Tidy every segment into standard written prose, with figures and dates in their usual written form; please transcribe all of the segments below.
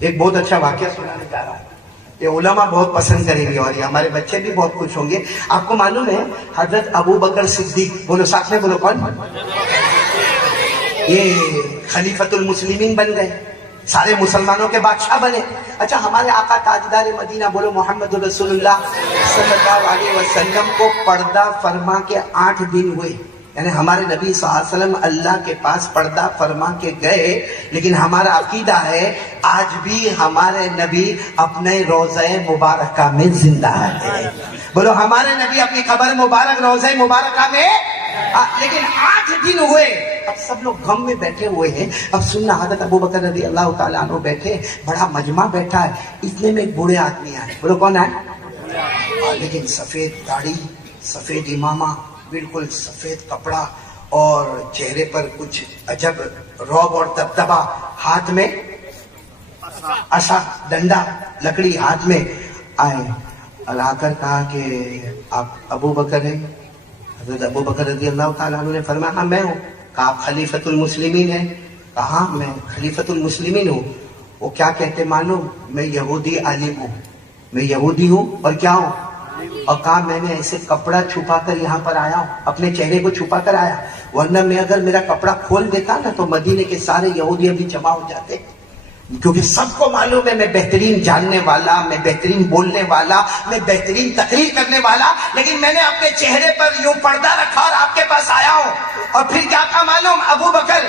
ایک بہت اچھا واقعہ سنانے جا رہا ہوں، یہ علماء بہت پسند کریں گے اور یہ ہمارے بچے بھی بہت خوش ہوں گے۔ آپ کو معلوم ہے حضرت ابو بکر صدیق، بولو ساتھ میں بولو، کون؟ یہ خلیفۃ المسلمین بن گئے، سارے مسلمانوں کے بادشاہ بنے۔ اچھا، ہمارے آقا تاجدار مدینہ بولو محمد رسول اللہ صلی اللہ علیہ وسلم کو پردہ فرما کے 8 دن ہوئے، یعنی ہمارے نبی صلی اللہ علیہ وسلم اللہ کے پاس پردہ فرما کے گئے، لیکن ہمارا عقیدہ ہے آج بھی ہمارے نبی اپنے روضہ مبارکہ میں زندہ ہے۔ بولو ہمارے نبی اپنی قبر مبارک روضہ مبارکہ میں، لیکن 8 دن ہوئے۔ اب سب لوگ غم میں بیٹھے ہوئے ہیں۔ اب سننا، حضرت ابو بکر رضی اللہ تعالیٰ عنہ بیٹھے، بڑا مجمع بیٹھا ہے، اتنے میں ایک بوڑھے آدمی آئے۔ بولو کون آئے؟ لیکن سفید داڑھی، سفید امامہ، بالکل سفید کپڑا، اور چہرے پر کچھ عجب رعب اور دبدبا، ہاتھ میں عصا، ڈنڈا، لکڑی ہاتھ میں آئے اور آ کر کہا کہ آپ ابو بکر ہیں؟ حضرت ابو بکر رضی اللہ تعالیٰ عنہ نے فرمایا ہاں میں ہوں۔ کہا آپ خلیفۃ المسلمین ہیں؟ کہا میں خلیفۃ المسلمین ہوں۔ وہ کیا کہتے معلوم؟ میں یہودی عالم ہوں، میں یہودی ہوں اور کیا ہوں، اور کہا میں نے ایسے کپڑا چھپا کر یہاں پر آیا ہوں، اپنے چہرے کو چھپا کر آیا، ورنہ میں اگر میرا کپڑا کھول دیتا نا تو مدینے کے سارے یہودی ابھی جمع ہو جاتے، کیونکہ سب کو معلوم ہے میں بہترین جاننے والا، میں بہترین بولنے والا، میں بہترین تقریر کرنے والا، لیکن میں نے اپنے چہرے پر یوں پردہ رکھا اور آپ کے پاس آیا ہوں۔ اور پھر کیا تھا معلوم؟ ابو بکر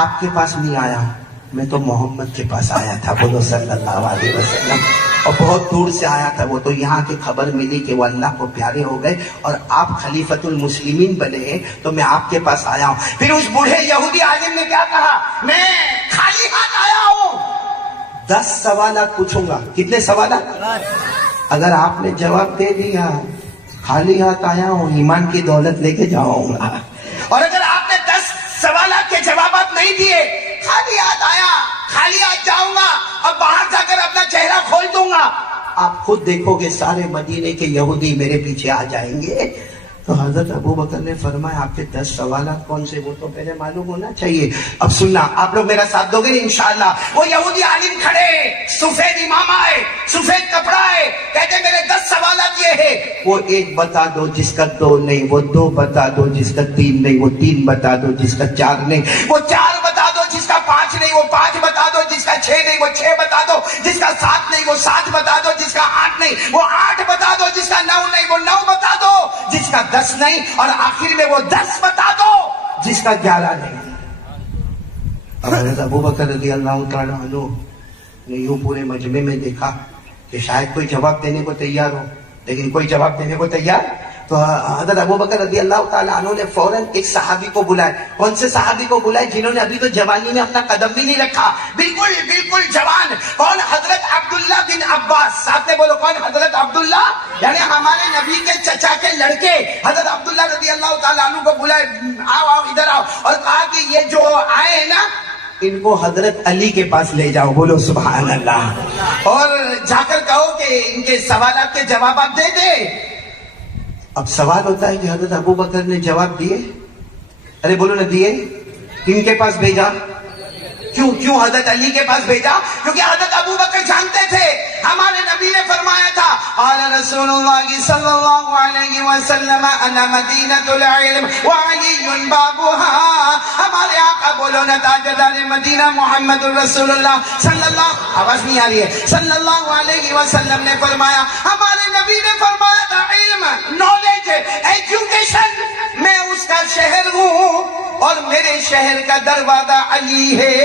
آپ کے پاس نہیں آیا ہوں، میں تو محمد کے پاس آیا تھا، بولو صلی اللہ علیہ وسلم، اور بہت دور سے آیا تھا وہ، تو یہاں کی خبر ملی کہ وہ اللہ کو پیارے ہو گئے اور آپ خلیفۃ المسلمین بنے ہیں، تو میں آپ کے پاس آیا ہوں۔ پھر اس بوڑھے یہودی عالم نے کیا کہا؟ میں خالی ہاتھ آیا ہوں، 10 سوالات پوچھوں گا۔ کتنے سوالات؟ اگر آپ نے جواب دے دیا خالی ہاتھ آیا ہوں، ایمان کی دولت لے کے جاؤں گا، اور اگر آپ نے 10 سوالات کے جوابات نہیں دیے، خالی ہاتھ آیا، خالی ہاتھ جاؤں گا اور باہر جا کر اپنا چہرہ کھول دوں گا، آپ خود دیکھو گے سارے مدینے کے یہودی میرے پیچھے آ جائیں گے۔ تو حضرت ابو بکر نے فرمایا آپ کے 10 سوالات کون سے، وہ تو پہلے معلوم ہونا چاہیے۔ اب سننا، آپ لوگ میرا ساتھ دو گے نا انشاءاللہ۔ وہ یہودی عالم کھڑے، سفید امامہ ہے، سفید کپڑا ہے، کہتے میرے 10 سوالات یہ ہے، وہ 1 بتا دو جس کا 2 نہیں، وہ 2 بتا دو جس کا 3 نہیں، وہ 3 بتا دو جس کا 4 نہیں، وہ 4 بتا دو جس کا 5 نہیں، وہ 5 بتا دو جس کا 6 نہیں، وہ 6 بتا دو جس کا 7 نہیں، وہ 7 بتا دو جس کا 8 نہیں، وہ 8 بتا دو جس کا 9 نہیں، وہ 9 بتا دو جس کا 10 نہیں، اور آخر میں وہ 10 بتا دو جس کا 11 نہیں۔ اور حضرت ابو بکر رضی اللہ تعالیٰ عنہ نے یوں پورے مجمع میں دیکھا کہ شاید کوئی جواب دینے کو تیار ہو، لیکن کوئی جواب دینے کو تیار، تو حضرت ابو بکر رضی اللہ تعالیٰ عنہ نے فوراً ایک صحابی کو بلائے۔ کون سے صحابی کو بلائے؟ جنہوں نے ابھی تو جوانی میں اپنا قدم بھی نہیں رکھا، بالکل جوان۔ کون؟ حضرت عبداللہ بن عباس، ساتھ میں بولو کون؟ حضرت عبداللہ، یعنی ہمارے نبی کے چچا کے لڑکے حضرت عبداللہ رضی اللہ تعالیٰ عنہ کو بلائے، آؤ ادھر آؤ، اور کہا کہ یہ جو آئے ہیں نا ان کو حضرت علی کے پاس لے جاؤ، بولو سبحان اللہ، اور جا کر کہو کہ ان کے سوالات کے جوابات دے دے۔ اب سوال ہوتا ہے کہ حضرت ابو بکر نے جواب دیے؟ ارے بولو نہ دیے؟ کن کے پاس بھیجا؟ کیوں حضرت علی کے پاس بھیجا؟ کیونکہ حضرت ابو بکر جانتے تھے ہمارے نبی نے فرمایا تھا قال رسول اللہ صلی اللہ علیہ وسلم انا مدینۃ العلم وعلی بابها، ہمارے آقا بولو نا تاجدار مدینہ محمد رسول اللہ صلی اللہ، آواز نہیں آ رہی ہے، صلی اللہ علیہ وسلم نے فرمایا، ہمارے نبی نے فرمایا تھا علم، نالج، ایجوکیشن، میں اس کا شہر ہوں اور میرے شہر کا دروازہ علی ہے۔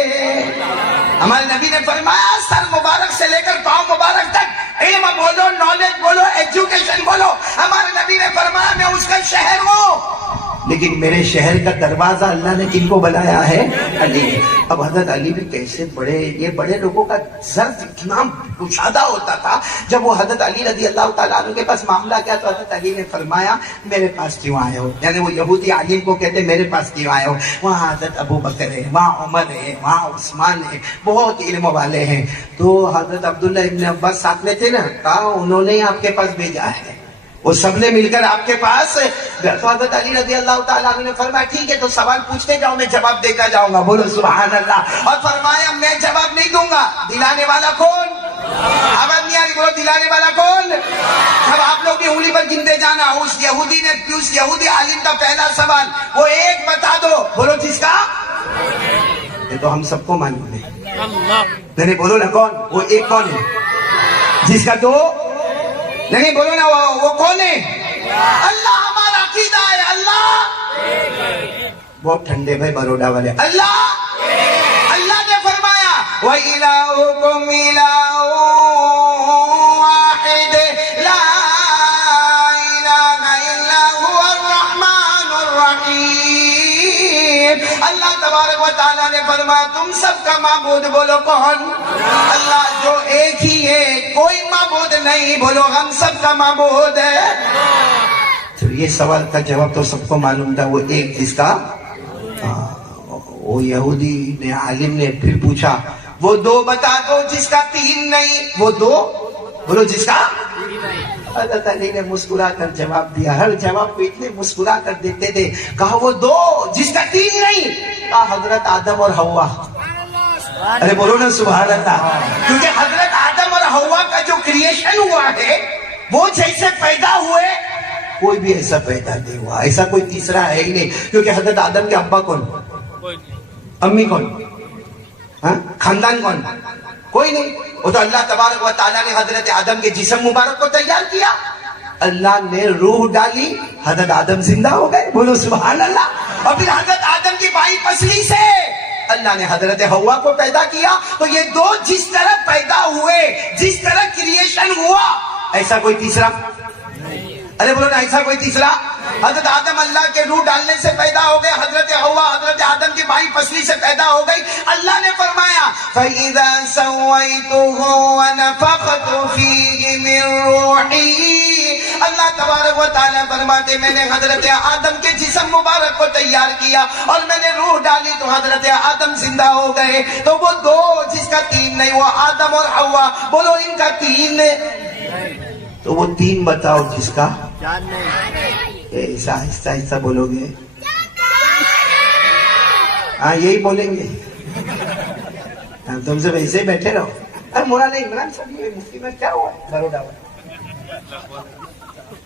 ہمارے نبی نے فرمایا سر مبارک سے لے کر پاؤں مبارک تک علم بولو، نالج بولو، ایجوکیشن بولو، ہمارے نبی نے فرمایا میں اس کا شہر ہوں، لیکن میرے شہر کا دروازہ اللہ نے کن کو بنایا ہے؟ علی۔ اب حضرت علی بھی کیسے بڑے، یہ بڑے لوگوں کا ظرف اتنا کشادہ ہوتا تھا، جب وہ حضرت علی رضی اللہ تعالیٰ عنہ کے پاس معاملہ کیا تو حضرت علی نے فرمایا میرے پاس کیوں آئے ہو، یعنی وہ یہودی عالم کو کہتے میرے پاس کیوں آئے ہو، وہاں حضرت ابو بکر ہے، وہاں عمر ہے، وہاں عثمان ہے، بہت علم والے ہیں۔ تو حضرت عبداللہ ابن عباس ساتھ میں تھے نا، کہا انہوں نے آپ کے پاس بھیجا ہے، وہ سب نے مل کر آپ کے پاس تو حضرت علی رضی اللہ تعالیٰ عنہ نے فرمایا ٹھیک ہے تو سوال پوچھتے جاؤ میں جواب دیتا جاؤں گا. بولو سبحان اللہ. اور فرمایا میں جواب نہیں دوں گا, دلانے والا کون؟ آواز نہیں آ رہی, بولو دلانے والا کون؟ جب آپ لوگ بھی انگلی پر گنتے جانا. اس یہودی عالم کا پہلا سوال وہ ایک بتا دو. بولو جس کا, یہ تو ہم سب کو معلوم ہے. نہیں بولو نا کون وہ ایک کون ہے جس کا دو نہیں بولو نا وہ کون ہے؟ اللہ. ہمارا عقیدہ ہے اللہ. بہت ٹھنڈے بھائی بروڈا والے. اللہ نے فرمایا وَإِلَٰهُكُمْ إِلَٰهٌ وَاحِدٌ لَا إِلَٰهَ إِلَّا هُوَ الرَّحْمَٰنُ الرَّحِيمُ. اللہ تبارک و تعالیٰ نے فرمایا تم سب کا معبود بولو کون؟ اللہ جو ایک ہی ہے, کوئی معبود نہیں. بولو ہم سب کا معبود ہے. تو یہ سوال کا جواب تو سب کو معلوم تھا, وہ ایک جس کا. وہ یہودی نے عالم نے پھر پوچھا وہ دو بتا دو جس کا تین نہیں. وہ دو بولو جس کا. حضرت علی نے مسکرا کر جواب دیا. ہر جواب کو اتنے مسکرا کر دیتے تھے. کہا وہ دو جس کا تین نہیں. کہا حضرت آدم اور حوا. ارے بولو نا سبحان اللہ. کیونکہ حضرت آدم اور حوا کا جو کریشن ہوا ہے وہ جیسے پیدا ہوئے کوئی بھی ایسا پیدا نہیں ہوا. ایسا کوئی تیسرا ہے ہی نہیں. کیونکہ حضرت آدم کے ابا کون, امی کون, خاندان کون, کوئی نہیں. وہ تو اللہ تبارک و تعالیٰ نے حضرت آدم کے جسم مبارک کو تیار کیا. اللہ نے روح ڈالی, حضرت آدم زندہ ہو گئے. بولو سبحان اللہ. اور پھر حضرت آدم کی بائیں پسلی سے اللہ نے حضرت حوا کو پیدا کیا. تو یہ دو جس طرح پیدا ہوئے, جس طرح کریشن ہوا, ایسا کوئی تیسرا. ارے بولو نا ایسا کوئی تیسرا. حضرت آدم اللہ کے روح ڈالنے سے پیدا ہو گئے. حضرت حوا حضرت آدم کی بائیں پسلی سے پیدا ہو گئی. اللہ نے فرمایا فَإِذَا سَوَّيْتُهُ وَنَفَخْتُ فِيهِ مِن رُوحِي. اللہ تبارک و تعالیٰ فرماتے میں نے حضرت آدم کے جسم مبارک کو تیار کیا اور میں نے روح ڈالی تو حضرت آدم زندہ ہو گئے. تو وہ دو جس کا تین نہیں, وہ آدم اور حوا. بولو ان کا تین. تو وہ تین بتاؤ جس کا ایسا آہستہ آہستہ بولو گے. ہاں یہی بولیں گے. تم سے ویسے ہی بیٹھے رہو. ارے مولا نہیں عمران صاحب یہ مفتی میں کیا ہوا ہے بروڈا میں.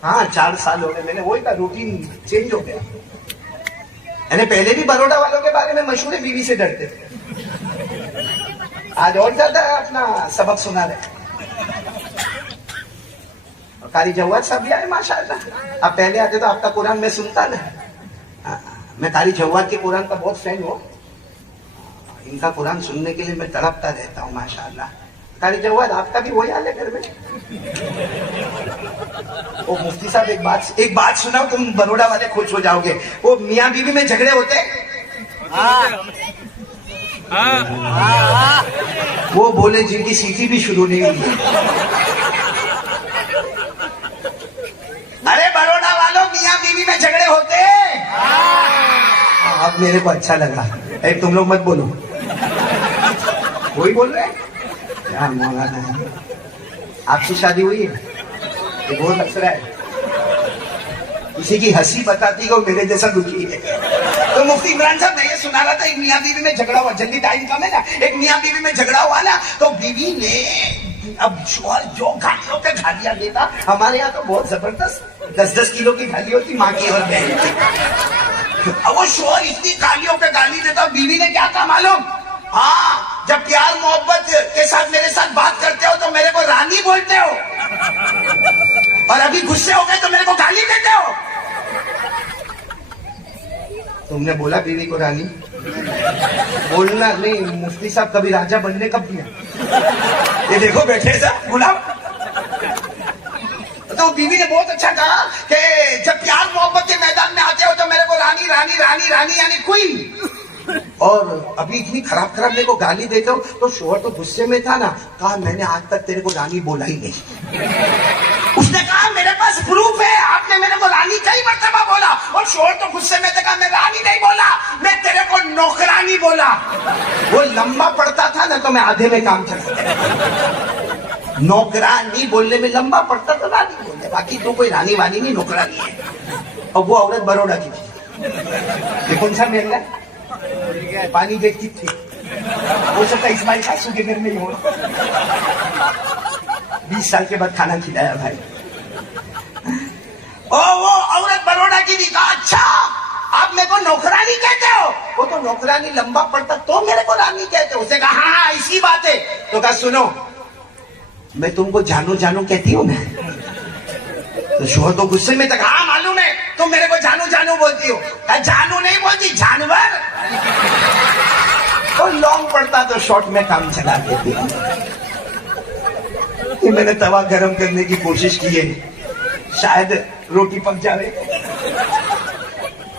ہاں 4 سال ہو گئے. میں نے وہی کا روٹین چینج ہو گیا. یعنی پہلے بھی بروڈا والوں کے بارے میں مشہور ہے بیوی سے ڈرتے تھے. آج اور زیادہ اپنا سبق سنا رہے. قاری جواد صاحب بھی آئے ماشاءاللہ. آپ پہلے آتے تو آپ کا قرآن میں سنتا نا. میں قاری جواد کے قرآن کا بہت فین ہوں. ان کا قرآن سننے کے لیے میں تڑپتا رہتا ہوں ماشاءاللہ. قاری جواد آپ کا بھی وہی حال ہے گھر میں. وہ مفتی صاحب ایک بات سناؤ, تم بروڈا والے خوش ہو جاؤ گے. وہ میاں بیوی میں جھگڑے ہوتے, وہ بولے جن کی سیٹی بھی شروع نہیں ہوئی. ارے بروڈا والوں میاں بیوی میں جھگڑے ہوتے. اب میرے کو اچھا لگا. تم لوگ مت بولو. وہی بول رہے یار مولانا ہے. آپ کی شادی ہوئی ہے, یہ بہت ہنس رہا ہے. کسی کی ہنسی بتاتی کہ میرے جیسا دکھی ہے. تو مفتی عمران صاحب میں یہ سنا رہا تھا, ایک میاں بیوی میں جھگڑا ہوا. جلدی ٹائم کم ہے نا. ایک میاں بیوی میں جھگڑا ہوا نا, تو بیوی نے اب شوہر جو گالیوں پہ گالیاں دیتا. ہمارے یہاں تو بہت زبردست 10-10 کلو کی گالی ہوتی ماں کی اور بہن کی. اب وہ شوہر اتنی گالیوں پہ گالی دیتا. بیوی نے کیا کہا معلوم؟ ہاں جب پیار محبت کے ساتھ میرے ساتھ بات کرتے ہو تو میرے کو رانی بولتے ہو, اور ابھی غصے ہو گئے تو میرے کو گالی دیتے ہو. تم نے بولا بیوی کو رانی؟ بولنا نہیں. مفتی صاحب کبھی راجا بننے کب دیا؟ یہ دیکھو بیٹھے سا غلام. تو بیوی نے بہت اچھا کہا کہ جب پیار محبت کے میدان میں آتے ہو تو میرے کو رانی رانی رانی رانی یعنی کوئی. اور ابھی اتنی خراب میرے کو گالی دیتے ہو. تو شوہر تو غصے میں تھا نا. کہا میں نے آج تک تیرے کو رانی بولا ہی نہیں. اس نے کہا میرے پاس پروف ہے, آپ نے میرے کو رانی کئی مرتبہ بولا. اور شوہر تو غصے میں کہا میں رانی نہیں بولا, میں تیرے کو نوکرانی بولا. وہ لمبا پڑتا تھا نا تو میں آدھے میں کام چلا. نوکرانی بولنے میں لمبا پڑتا تو رانی بولے. ہے، باقی تو کوئی رانی وانی نہیں، نوکرانی ہے. اب وہ عورت بروڑا کی تھی. یہ کون سا محل ہے؟ پانی گیٹ کی تھی. ہو سکتا ہے اسماعیل ساسو کے گھر میں ہی ہو. 20 سال کے بعد کھانا کھلایا بھائی. وہ عورت بروڑا کی تھی. کہا اچھا آپ میرے کو نوکرانی کہتے ہو؟ وہ تو نوکرانی لمبا پڑتا تو میرے کو رانی کہتے ہو. اسے کہا ہاں ایسی بات ہے. تو کہا سنو میں تم کو جانو جانو کہتی ہوں نا. تو شوہر تو غصے میں تک ہاں معلوم ہے تم میرے کو جانو جانو بولتی ہو. کہا جانو نہیں بولتی جانور. اور لانگ پڑتا تو شارٹ میں کام چلا دیتی. میں نے توا گرم کرنے کی کوشش کی ہے شاید روٹی پک جائے.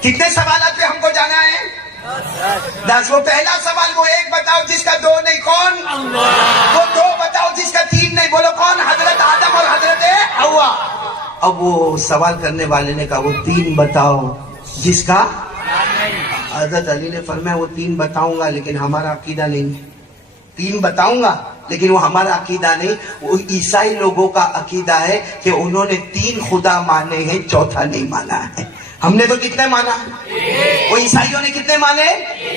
کتنے سوالات پہ ہم کو جانا ہے؟ 10. وہ پہلا سوال وہ ایک بتاؤ جس کا 2 نہیں، کون؟ وہ 2 بتاؤ جس کا 3 نہیں، بولو کون؟ حضرت آدم اور حضرت حوا. اب وہ سوال کرنے والے نے کہا وہ 3 بتاؤ جس کا. حضرت علی نے فرمایا وہ 3 بتاؤں گا لیکن ہمارا عقیدہ نہیں. 3 بتاؤں گا لیکن وہ ہمارا عقیدہ نہیں. وہ عیسائی لوگوں کا عقیدہ ہے کہ انہوں نے 3 خدا مانے ہیں، چوتھا نہیں مانا ہے. ہم نے تو کتنے مانا؟ وہ عیسائیوں نے کتنے مانے؟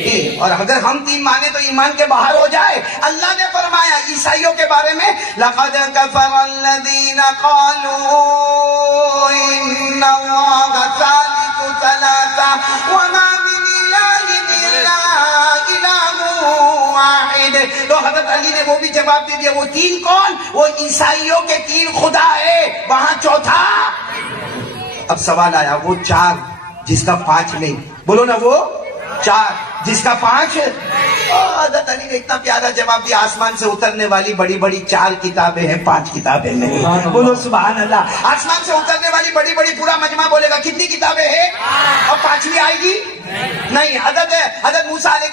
3. اور اگر ہم 3 مانے تو ایمان کے باہر ہو جائے. اللہ نے فرمایا عیسائیوں کے بارے میں لَقَدْ كَفَرَ الَّذِينَ قَالُوا إِنَّ اللَّهَ ثَالِثُ ثَلَاثَةٍ وَمَا مِنْ إِلَٰهٍ إِلَّا إِلَٰهٌ واحد. تو حضرت علی نے وہ بھی جواب دے دیا. وہ 3 کون؟ وہ عیسائیوں کے 3 خدا ہے، وہاں چوتھا. اب سوال آیا وہ 4 جس کا 5 نہیں، بولو نا وہ 4 جس کا 5. حضرت علی نے اتنا پیارا جواب دیا. آسمان سے اترنے والی بڑی بڑی 4 کتابیں ہیں، 5 کتابیں نہیں. بولو سبحان اللہ. آسمان سے اترنے والی بڑی بڑی پورا مجمع بولے گا کتنی کتابیں ہیں؟ اور 5ویں آئے گی نہیں. حضرت موسیٰ علیہ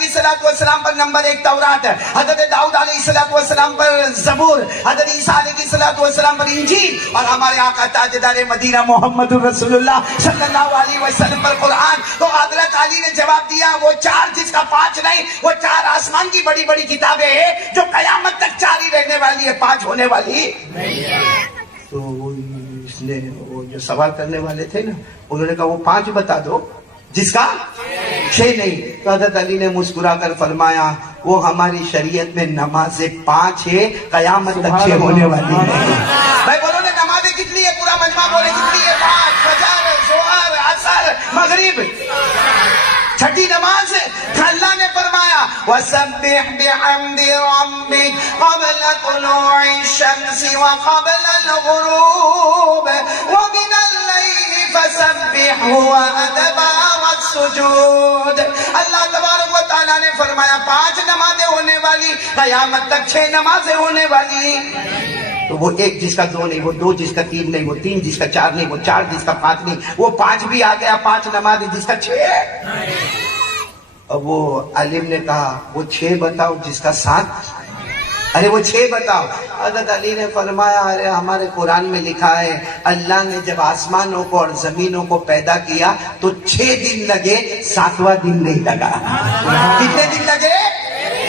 السلام پر نمبر 1 تورات، حضرت داؤد علیہ السلام پر زبور، حضرت عیسیٰ علیہ السلام پر انجیل، اور ہمارے آقا تاجدار مدینہ محمد رسول اللہ صلی اللہ علیہ وسلم پر قرآن. تو حضرت علی نے جواب دیا وہ 4 جس کا 5 نہیں، وہ 4 آسمان کی بڑی بڑی کتابیں ہیں جو قیامت تک 4 ہی رہنے والی ہے، 5 ہونے والی نہیں ہے. تو اس نے وہ جو سوال کرنے والے تھے نا انہوں نے کہا وہ 5 بتا دو جس کا 6 نہیں. تو حضرت علی نے مسکرا کر فرمایا وہ ہماری شریعت میں نماز 5 ہے، قیامت تک 6 ہونے والی نہیں. بھائی بولو نا نمازیں کتنی ہے؟ پورا مجمع بولے کتنی ہے؟ 5. فجر، ظہر، عصر، مغرب، 6ٹھی نماز ہے. اللہ نے فرمایا وَسَبِّحْ بِحَمْدِ رَبِّكَ قَبْلَ طُلُوعِ الشَّمْسِ وَقَبْلَ الْغُرُوبِ وَمِنَ اللَّيْلِ فَسَبِّحْهُ وَأَدْبَارَ السُّجُودِ. اللہ تبارک و تعالیٰ نے فرمایا 5 نمازیں ہونے والی، قیامت تک 6 نمازیں ہونے والی. تو وہ 1 جس کا 2 نہیں، وہ 2 جس کا 3 نہیں، وہ 3 جس کا 4 نہیں، وہ 4 جس کا 5 نہیں، وہ 5 بھی آ گیا. 5 نماز جس کا 6. اب وہ عالم نے کہا وہ 6 بتاؤ جس کا 7. ارے وہ 6 بتاؤ. حضرت علی نے فرمایا ارے ہمارے قرآن میں لکھا ہے اللہ نے جب آسمانوں کو اور زمینوں کو پیدا کیا تو 6 دن لگے، 7واں دن نہیں لگا. کتنے دن لگے؟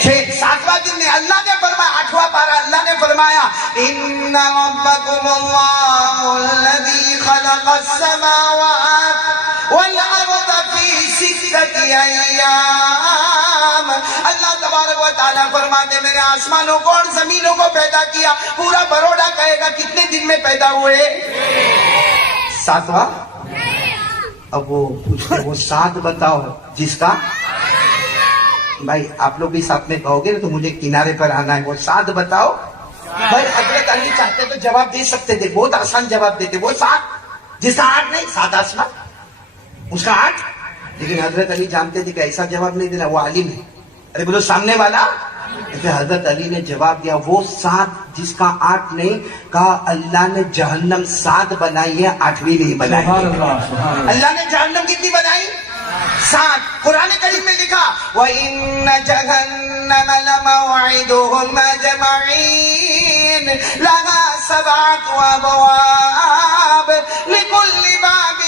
6. 7واں دن نہیں. اللہ نے فرمایا 8واں پارہ اللہ نے فرمایا ان ربکم اللہ الذی خلق السماوات والارض فی 6 ایام. اللہ تبارک و تعالیٰ فرماتے میں نے آسمانوں کو اور زمینوں کو پیدا کیا. پورا بروڑا کہے گا کتنے دن میں پیدا ہوئے؟ 7واں. اب وہ پوچھتے وہ 7 بتاؤ جس کا. بھائی آپ لوگ بھی ساتھ میں کہو گے نا تو مجھے کنارے پر آنا ہے. وہ 7 بتاؤ. بھائی حضرت علی چاہتے تو جواب دے سکتے تھے، بہت آسان جواب دیتے. وہ 7 جس کا 8 نہیں، 7 آسمان اس کا 8. لیکن حضرت علی جانتے تھے کہ ایسا جواب نہیں دینا، وہ عالم ہے. ارے بولو سامنے والا. حضرت علی نے جواب دیا وہ 7 جس کا 8 نہیں. کہا اللہ نے جہنم 7 بنائی ہے، 8ویں نہیں بنائی. اللہ نے جہنم کتنی بنائی؟ 7. قرآن کریم میں لکھا وَإِنَّ جَهَنَّمَ لَمَوْعِدُهُمْ أَجْمَعِينَ لَهَا 7 أَبْوَابٍ لِكُلِّ بَابٍ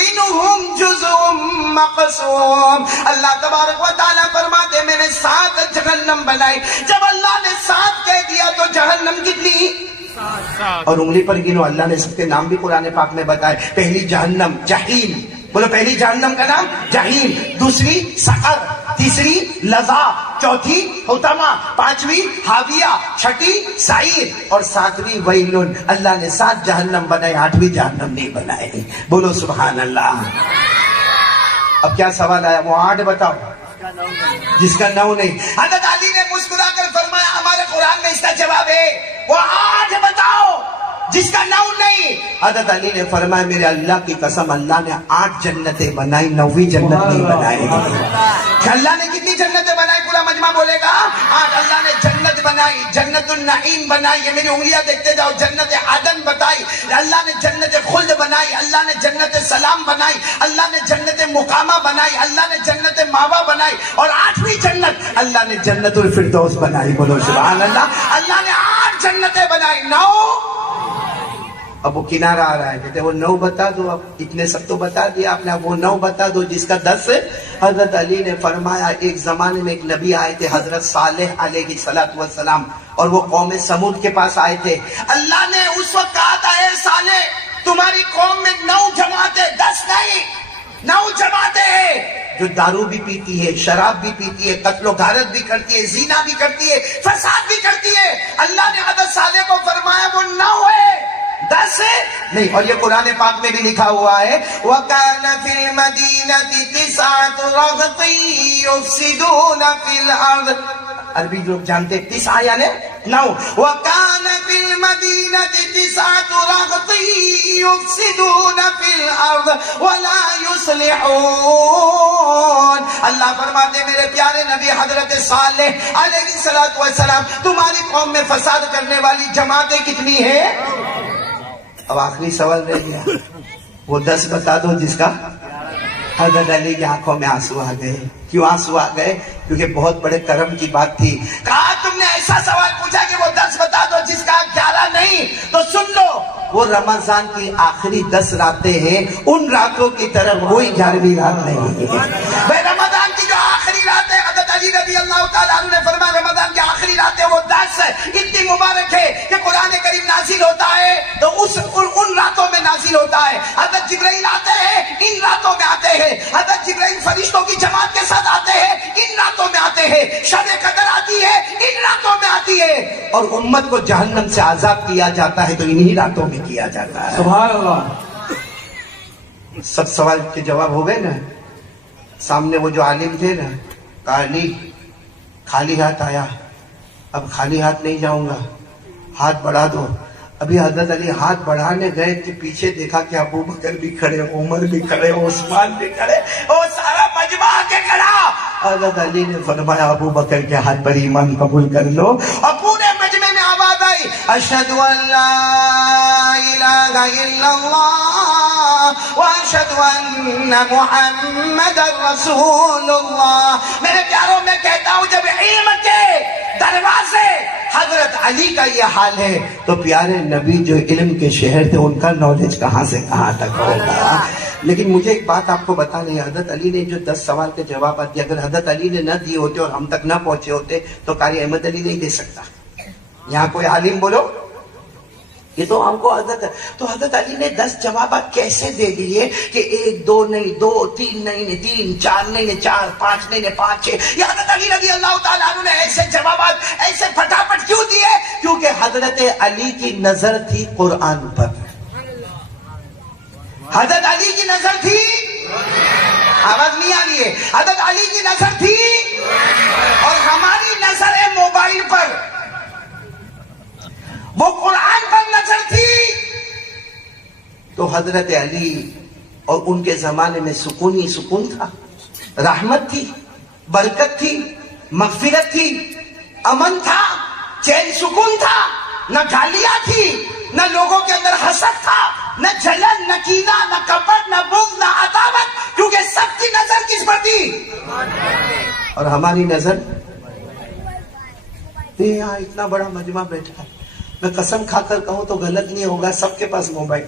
مِّنْهُمْ جُزْءٌ مَّقْسُومٌ. اللہ تبارک و تعالیٰ فرماتے میں نے 7 جہنم بنائی. جب اللہ نے 7 کہہ دیا تو جہنم کتنی؟ اور انگلی پر گنو. اللہ نے سب کے نام بھی قرآن پاک میں بتائے. پہلی جہنم جہیم, بولو پہلی جہنم کا نام جہیم, دوسری سقر, تیسری لظا, چوتھی حطمہ, پانچویں حاویہ, چھٹی سعیر اور ساتویں ویلن. اللہ نے 7 جہنم بنائے, 8ویں جہنم نہیں بنائے. بولو سبحان اللہ. اب کیا سوال آیا؟ وہ 8 بتاؤ جس کا 9 نہیں. حضرت علی نے مسکرا کر فرمایا ہمارے قرآن میں اس کا جواب ہے. وہ 8 بتاؤ جس کا 9 نہیں. حضرت علی نے فرمایا میرے اللہ کی قسم, اللہ نے 8 جنتیں بنائی, 9ویں جنت نہیں بنائی. اللہ نے کتنی جنتیں بنائی؟ پورا مجمع بولے گا 8. اللہ نے جنت بنائی, جنت النعیم بنائی, یہ میری انگلیاں دیکھتے جاؤ. جنت عدن بتائی, اللہ نے جنت خلد بنائی, اللہ نے جنت سلام بنائی, اللہ نے جنت مقامہ بنائی, اللہ نے جنت ماوا بنائی, اور 8ویں جنت اللہ نے جنت الفردوس بنائی. بولو سبحان اللہ. اللہ نے 8 جنتیں بنائی, 9. اب وہ کنارہ آ رہا ہے, کہتے وہ 9 بتا دو. اب اتنے سب تو بتا دیا آپ نے, اب وہ 9 بتا دو جس کا 10 ہے. حضرت علی نے فرمایا ایک زمانے میں ایک نبی آئے تھے, حضرت صالح علیہ السلام, اور وہ قوم سمود کے پاس آئے تھے. اللہ نے اس وقت کہا تھا اے صالح تمہاری قوم میں 9 جماعتیں, 10 نہیں 9 جماعتیں ہیں جو دارو بھی پیتی ہے, شراب بھی پیتی ہے, قتل و غارت بھی کرتی ہے, زنا بھی کرتی ہے, فساد بھی کرتی ہے. اللہ نے حضرت صالح کو فرمایا وہ 9 ہے, 10 ہے نہیں. اور یہ قرآن پاک میں بھی لکھا ہوا ہے وَكَانَ فِي الْمَدِينَةِ 9 رَهْطٍ يُفْسِدُونَ فِي الْأَرْضِ. عربی لوگ جانتے 9 یعنی 9. وَكَانَ فِي الْمَدِينَةِ 9 رَهْطٍ يُفْسِدُونَ فِي الْأَرْضِ وَلَا يُصْلِحُونَ. اللہ فرماتے میرے پیارے نبی حضرت صالح علیہ السلام تمہاری قوم میں فساد کرنے والی جماعتیں کتنی ہیں؟ اب آخری سوال رہ گیا, وہ 10 بتا دو جس کا. حضرت علی کی آنکھوں میں آنسو آ گئے. کیوں آنسو آ گئے؟ کیونکہ بہت بڑے کرم کی بات تھی. کہا تم نے ایسا سوال پوچھا کہ وہ 10 بتا دو جس کا 11 نہیں, تو سن لو وہ رمضان کی آخری 10 راتیں ہیں, ان راتوں کی طرف کوئی 11ویں رات نہیں ہے. بھائی رمضان کی جو آخری رات ہے, حضرت علی رضی اللہ تعالیٰ عنہ نے فرمایا رمضان کی آخری راتیں وہ 10 اتنی مبارک ہے کہ قرآن کریم نازل ہوتا ہے تو ان راتوں میں نازل ہوتا ہے. حضرت جبرائیل آتے ہیں ان راتوں میں آتے ہیں, حضرت جبرائیل فرشتوں کی جماعت کے ساتھ آتے ہیں ان راتوں میں آتے ہیں, شب قدر آتی ہے ان راتوں میں آتی ہے, اور امت کو جہنم سے آزاد کیا جاتا ہے تو انہی راتوں میں کیا جاتا ہے. سبحان اللہ. سب سوال کے جواب ہو گئے نا. سامنے وہ جو عالم تھے نا, کہا علی خالی ہاتھ آیا, اب خالی ہاتھ نہیں جاؤں گا, ہاتھ بڑھا دو. ابھی حضرت علی ہاتھ بڑھانے گئے کہ پیچھے دیکھا کہ ابو بکر بھی کھڑے, عمر بھی کھڑے, عثمان بھی کھڑے, اور سارا مجمع آ کے کھڑا. حضرت علی نے فرمایا ابو بکر کے ہاتھ پر ایمان قبول کر لو, اور پورے مجمع میں آواز آئی اشہد ان لا الہ الا اللہ واشہد ان محمد رسول اللہ. میرے پیاروں میں کہتا ہوں جب علم کے دروازے حضرت علی کا یہ حال ہے تو پیارے نبی جو علم کے شہر تھے ان کا نالج کہاں سے کہاں تک ہوگا. لیکن مجھے ایک بات آپ کو بتانی ہے, حضرت علی نے جو 10 سوال کے جوابات دیے, اگر حضرت علی نے نہ دیے ہوتے اور ہم تک نہ پہنچے ہوتے تو قاری احمد علی نہیں دے سکتا. یہاں کوئی عالم بولو, یہ تو ہم کو حضرت علی نے 10 جوابات کیسے دے دیے کہ 1 2 نہیں 2 3 نہیں 3 4 نہیں 4 5 نہیں 5 6. یہ حضرت علی رضی اللہ تعالیٰ عنہ نے ایسے جوابات ایسے پھٹافٹ کیوں دیے؟ کیونکہ حضرت علی کی نظر تھی قرآن پر. حضرت علی کی نظر تھی, آواز نہیں آ رہی ہے, حضرت علی کی نظر تھی, اور ہماری نظر ہے موبائل پر, وہ قرآن پر نظر تھی. تو حضرت علی اور ان کے زمانے میں سکون ہی سکون تھا, رحمت تھی, برکت تھی, مغفرت تھی, امن تھا, چین سکون تھا, نہ گالیاں تھی, نہ لوگوں کے اندر حسد تھا, نہ جلن, نہ کینہ, نہ کپٹ, نہ بغض, نہ عداوت, کیونکہ سب کی نظر کس پر تھی؟ اور ہماری نظر یہاں اتنا بڑا مجمع بیٹھا, میں قسم کھا کر کہوں تو غلط نہیں ہوگا, سب کے پاس موبائل.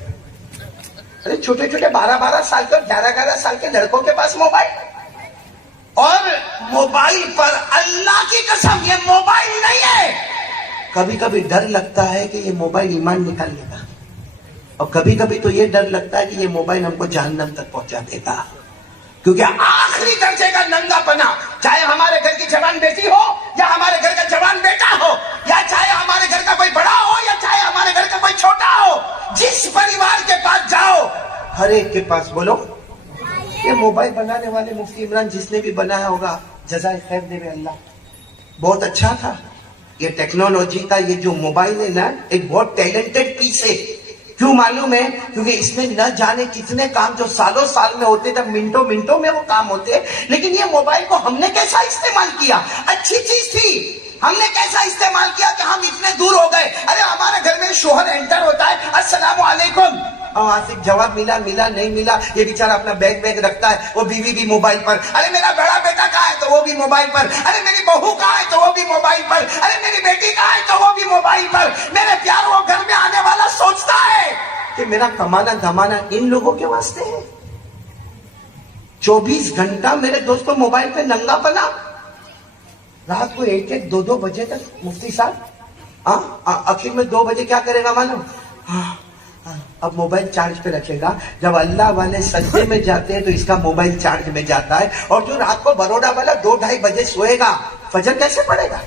ارے چھوٹے چھوٹے 12 سال کے 11 سال کے لڑکوں کے پاس موبائل, اور موبائل پر اللہ کی قسم یہ موبائل نہیں ہے, کبھی کبھی ڈر لگتا ہے کہ یہ موبائل ایمان نکال لے گا، اور کبھی کبھی تو یہ ڈر لگتا ہے کہ یہ موبائل ہم کو جہنم تک پہنچا دے گا، کیونکہ آخری درجے کا ننگا پنا، چاہے ہمارے گھر کی جوان بیٹی ہو یا ہمارے گھر کا جوان بیٹا ہو، یا چاہے ہمارے گھر کا کوئی بڑا ہو یا چاہے ہمارے گھر کا کوئی چھوٹا ہو، جس پریوار کے پاس جاؤ ہر ایک کے پاس بولو یہ موبائل بنانے والے مفتی عمران جس نے بھی بنایا ہوگا جزائے خیر دے اللہ، بہت اچھا تھا۔ یہ ٹیکنالوجی کا یہ جو موبائل ہے نا ایک بہت ٹیلنٹڈ پیس ہے، کیوں معلوم ہے؟ کیونکہ اس میں نہ جانے کتنے کام جو سالوں سال میں ہوتے تھے منٹوں منٹوں میں وہ کام ہوتے، لیکن یہ موبائل کو ہم نے کیسا استعمال کیا، اچھی چیز تھی، ہم نے کیسا استعمال کیا کہ ہم اتنے دور ہو گئے۔ ارے ہمارے گھر میں شوہر انٹر ہوتا ہے السلام علیکم، اور وہاں سے جواب ملا نہیں ملا، یہ بیچارہ اپنا بیگ رکھتا ہے، وہ بیوی بھی موبائل پر، ارے میرا بڑا بیٹا کہاں ہے تو وہ بھی موبائل پر، ارے میری بہو کہاں ہے تو وہ بھی موبائل پر، ارے میری بیٹی کہاں ہے تو وہ بھی موبائل پر۔ میرے پیاروں، وہ گھر میں آنے والا سوچتا ہے کہ میرا کمانا دھمانا ان لوگوں کے واسطے ہے؟ 24 گھنٹہ میرے دوستوں موبائل پہ ننگا پنا، رات کو 1-1 2-2 بجے تک مفتی صاحب آخر میں 2 بجے کیا کرے گا معلوم؟ اب موبائل چارج پہ رکھے گا، جب اللہ والے سجدے میں جاتے ہیں تو اس کا موبائل چارج میں جاتا ہے، اور جو رات کو بروڈا والا 2-2:30 بجے سوئے گا فجر کیسے پڑے گا؟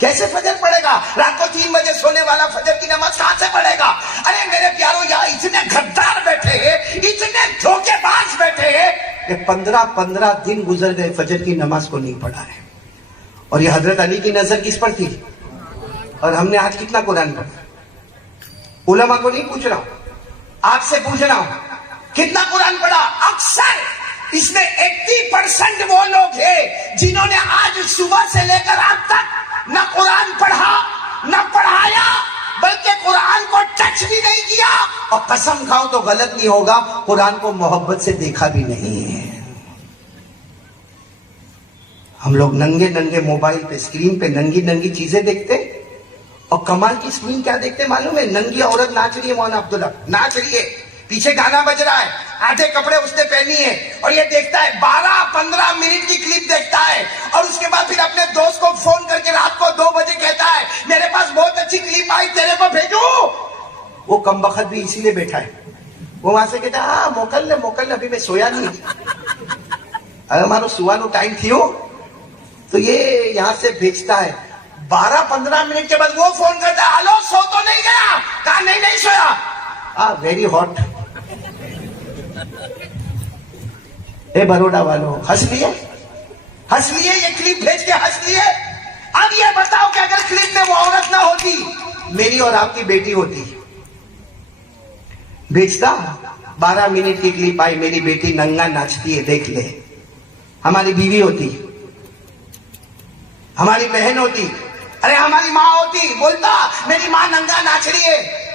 کیسے فجر پڑے گا؟ رات کو 3 بجے سونے والا فجر کی نماز کہاں سے پڑھے گا؟ ارے میرے پیاروں، یہاں اتنے غدار بیٹھے ہیں، اتنے دھوکے باز بیٹھے ہیں کہ 15 دن گزر گئے فجر کی نماز کو نہیں پڑھا ہے۔ اور یہ حضرت علی کی نظر کس پر تھی؟ اور ہم نے آج کتنا قرآن پڑھا؟ علماء کو نہیں پوچھ رہا ہوں، آپ سے پوچھ رہا ہوں کتنا قرآن پڑھا؟ اکثر اس میں 80% وہ لوگ ہیں جنہوں نے آج صبح سے لے کر آج تک نہ قرآن پڑھا نہ پڑھایا، بلکہ قرآن کو ٹچ بھی نہیں کیا، اور قسم کھاؤ تو غلط نہیں ہوگا قرآن کو محبت سے دیکھا بھی نہیں ہے۔ ہم لوگ ننگے موبائل پہ اسکرین پہ ننگی چیزیں دیکھتے، اور کمال کی اسکرین کیا دیکھتے معلوم ہے؟ ننگی عورت ناچ رہی ہے، مولانا عبداللہ ناچ رہی ہے، پیچھے گانا بج رہا ہے، آدھے کپڑے اس نے پہنی ہے، اور یہ دیکھتا ہے 12-15 منٹ کی کلپ دیکھتا ہے، اور اس کے بعد پھر اپنے دوست کو فون کر کے رات کو 2 بجے کہتا ہے میرے پاس بہت اچھی کلپ آئی تیرے کو بھیجوں۔ وہ کمبخت بھی اسی لیے بیٹھا ہے، وہ وہاں سے کہتا ہے ہاں موکل لے ابھی میں سویا نہیں، اگر ہمارا سوانو ٹائم تھیو تو یہ یہاں سے بھیجتا ہے۔ 12-15 منٹ کے بعد وہ فون کرتا ہے ہلو سو تو نہیں گیا؟ کہا نہیں سویا۔ Very hot. اے بروڈا والوں، ہنس لیے یہ کلپ بھیج کے ہنس لیے۔ اب یہ بتاؤ کہ اگر کلپ میں وہ عورت نہ ہوتی، میری اور آپ کی بیٹی ہوتی، بھیجتا 12 منٹ کی کلپ آئی، میری بیٹی ننگا ناچتی ہے دیکھ لے، ہماری بیوی ہوتی، ہماری بہن ہوتی، ارے ہماری ماں ہوتی، بولتا میری ماں ننگا ناچ رہی ہے۔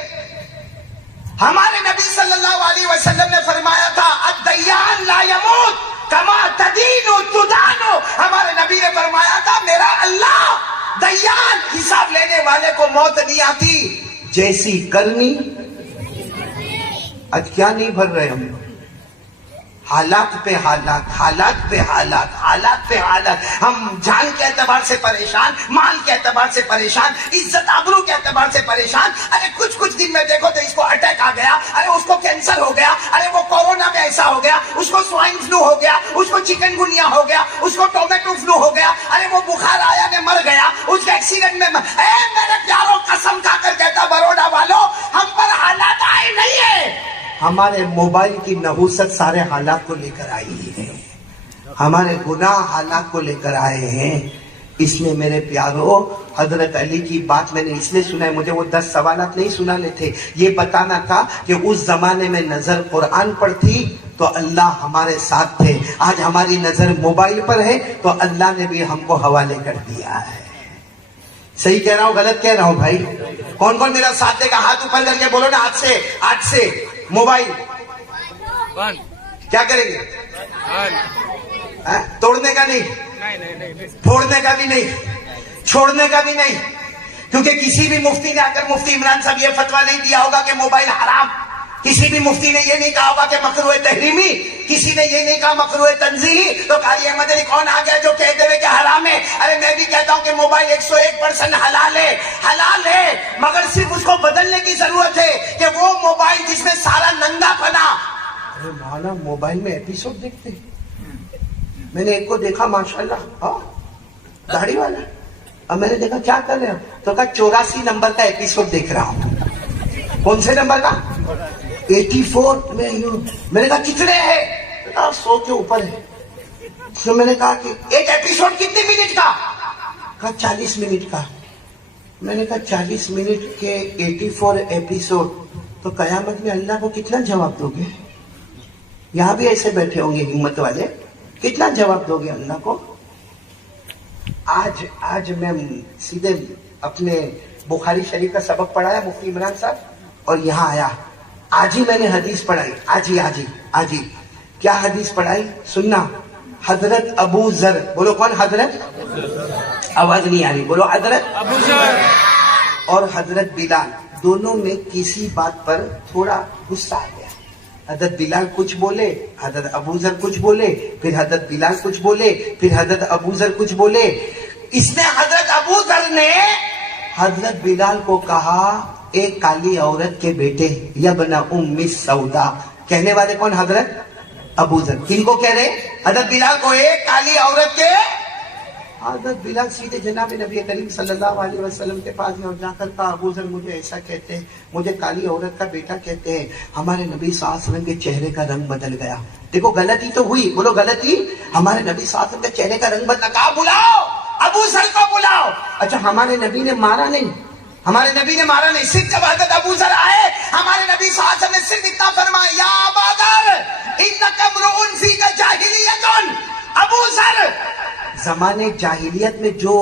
ہمارے نبی صلی اللہ علیہ وسلم نے فرمایا تھا الدیان لا یموت کما تدین تدان، ہمارے نبی نے فرمایا تھا میرا اللہ دیان، حساب لینے والے کو موت نہیں آتی، جیسی کرنی۔ آج کیا نہیں بھر رہے ہم لوگ؟ حالات پہ حالات، ہم جان کے اعتبار سے پریشان، مال کے اعتبار سے پریشان، عزت آبرو کے اعتبار سے پریشان۔ ارے کچھ دن میں دیکھو تو اس کو اٹیک آ گیا، ارے اس کو کینسر ہو گیا، ارے وہ کورونا میں ایسا ہو گیا، اس کو سوائن فلو ہو گیا، اس کو چکن گنیا ہو گیا، اس کو ٹومیٹو فلو ہو گیا، ارے وہ بخار آیا نے مر گیا، اس کے ایکسیڈنٹ میں اے میرے پیاروں قسم کھا کر کہتا بروڈا والوں ہم پر حالات آئے نہیں ہے، ہمارے موبائل کی نحوست سارے حالات کو لے کر آئی ہے، ہمارے گناہ حالات کو لے کر آئے ہیں۔ اس لیے میرے پیاروں حضرت علی کی بات میں نے اس لیے سنا ہے، مجھے وہ 10 سوالات نہیں سنانے تھے، یہ بتانا تھا کہ اس زمانے میں نظر قرآن پر تھی تو اللہ ہمارے ساتھ تھے، آج ہماری نظر موبائل پر ہے تو اللہ نے بھی ہم کو حوالے کر دیا ہے۔ صحیح کہہ رہا ہوں غلط کہہ رہا ہوں بھائی؟ کون میرا ساتھ دے گا؟ ہاتھ اوپر کر کے بولو نا، آج سے موبائل کیا کریں گے؟ توڑنے کا نہیں، پھوڑنے کا بھی نہیں، چھوڑنے کا بھی نہیں، کیونکہ کسی بھی مفتی نے آ کر مفتی عمران صاحب یہ فتویٰ نہیں دیا ہوگا کہ موبائل حرام، کسی بھی مفتی نے یہ نہیں کہا ہوگا کہ مکروہ تحریمی، کسی نے یہ نہیں کہا مکروہ تنزیہی. تو قاری احمد علی کون آ گیا جو کہتے ہوئے کہ حرام ہے؟ ارے میں بھی کہتا ہوں کہ موبائل 101% حلال ہے، حلال ہے، مگر صرف اس کو بدلنے کی ضرورت ہے کہ وہ موبائل جس میں سارا ننگا پنا. ارے مولانا موبائل میں ایپیسوڈ دیکھتے ہیں. میں نے ایک کو دیکھا ماشاءاللہ داڑھی والا. اب میں نے دیکھا کیا کر رہے ہو؟ تو کہا 84 نمبر کا ایپیسوڈ دیکھ رہا ہوں. کون سے نمبر کا؟ 84. میں نے کہا کتنے ہیں؟ 100 کے اوپر ہے. تو میں نے کہا کہ ایک ایپیسوڈ کتنے منٹ کا؟ کہا 40 منٹ کا. میں نے کہا 40 منٹ کے 84 ایپیسوڈ تو قیامت میں اللہ کو کتنا جواب دو گے؟ یہاں بھی ایسے بیٹھے ہوں گے ہمت والے، کتنا جواب دو گے اللہ کو؟ آج میں سیدھے اپنے بخاری شریف کا سبق پڑھایا مفتی عمران صاحب، اور یہاں آیا. آج ہی میں نے حدیث پڑھائی. آج ہی کیا حدیث پڑھائی سننا. حضرت ابو ذر، بولو کون؟ حضرت، آواز نہیں آ رہی، بولو حضرت ابو ذر اور حضرت بلال، دونوں میں کسی بات پر تھوڑا غصہ آ گیا. حضرت بلال کچھ بولے، حضرت ابو ذر کچھ بولے، پھر حضرت بلال کچھ بولے، پھر حضرت ابو ذر کچھ بولے. اس نے حضرت ابو ذر نے حضرت بلال کو کہا ایک کالی عورت کے بیٹے یبن ام سودا. کہنے والے کون؟ حضرت ابو ذر. کن کو کہہ رہے؟ حضرت بلال کو. ایک کالی عورت کے. حضرت بلال سیدھے جناب نبی کریم صلی اللہ علیہ وسلم کے پاس اور جا کر کہا ابو ذر مجھے ایسا کہتے ہیں، مجھے کالی عورت کا بیٹا کہتے ہیں. ہمارے نبی صلی اللہ علیہ وسلم کے چہرے کا رنگ بدل گیا. دیکھو غلطی تو ہوئی، بولو غلطی. ہمارے نبی صلی اللہ علیہ وسلم کے چہرے کا رنگ بدلا. کہا بلاؤ ابو ذر کو بلاؤ. اچھا ہمارے نبی نے مارا نہیں، ہمارے نبی نے مارا نہیں. صرف جب حضرت ابو ذر آئے ہمارے نبی صلی اللہ علیہ وسلم نے صرف اتنا فرمایا یا ابا ذر انک امرؤ فیک جاہلیۃ. ابو ذر زمانے جاہلیت میں جو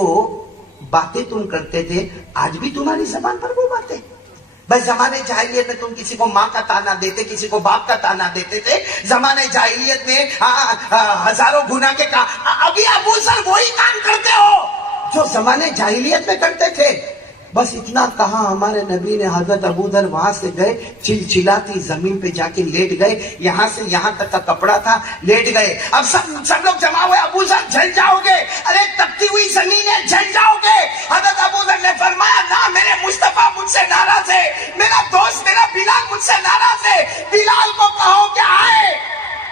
باتیں تم کرتے تھے آج بھی تمہاری زبان پر وہ باتیں. بس زمانے جاہلیت میں تم کسی کو ماں کا تانا دیتے، کسی کو باپ کا تانا دیتے تھے. زمانے جاہلیت میں ہزاروں گناہ کے کام. ابھی ابو ذر وہی کام کرتے ہو جو زمانے جاہلیت میں کرتے تھے. بس اتنا کہا ہمارے نبی نے. حضرت ابو ذر وہاں سے گئے، چلچلاتی زمین پہ جا کے لیٹ گئے. یہاں سے یہاں تک کا کپڑا تھا، لیٹ گئے. اب سب لوگ جمع ہوئے. ابو ذر جل جاؤ گے، ارے تپتی ہوئی زمین ہے، جل جاؤ گے. حضرت ابو ذر نے فرمایا نہ، میرے مصطفیٰ مجھ سے ناراض ہے، میرا دوست میرا بلال مجھ سے ناراض ہے. بلال کو کہو کہ آئے.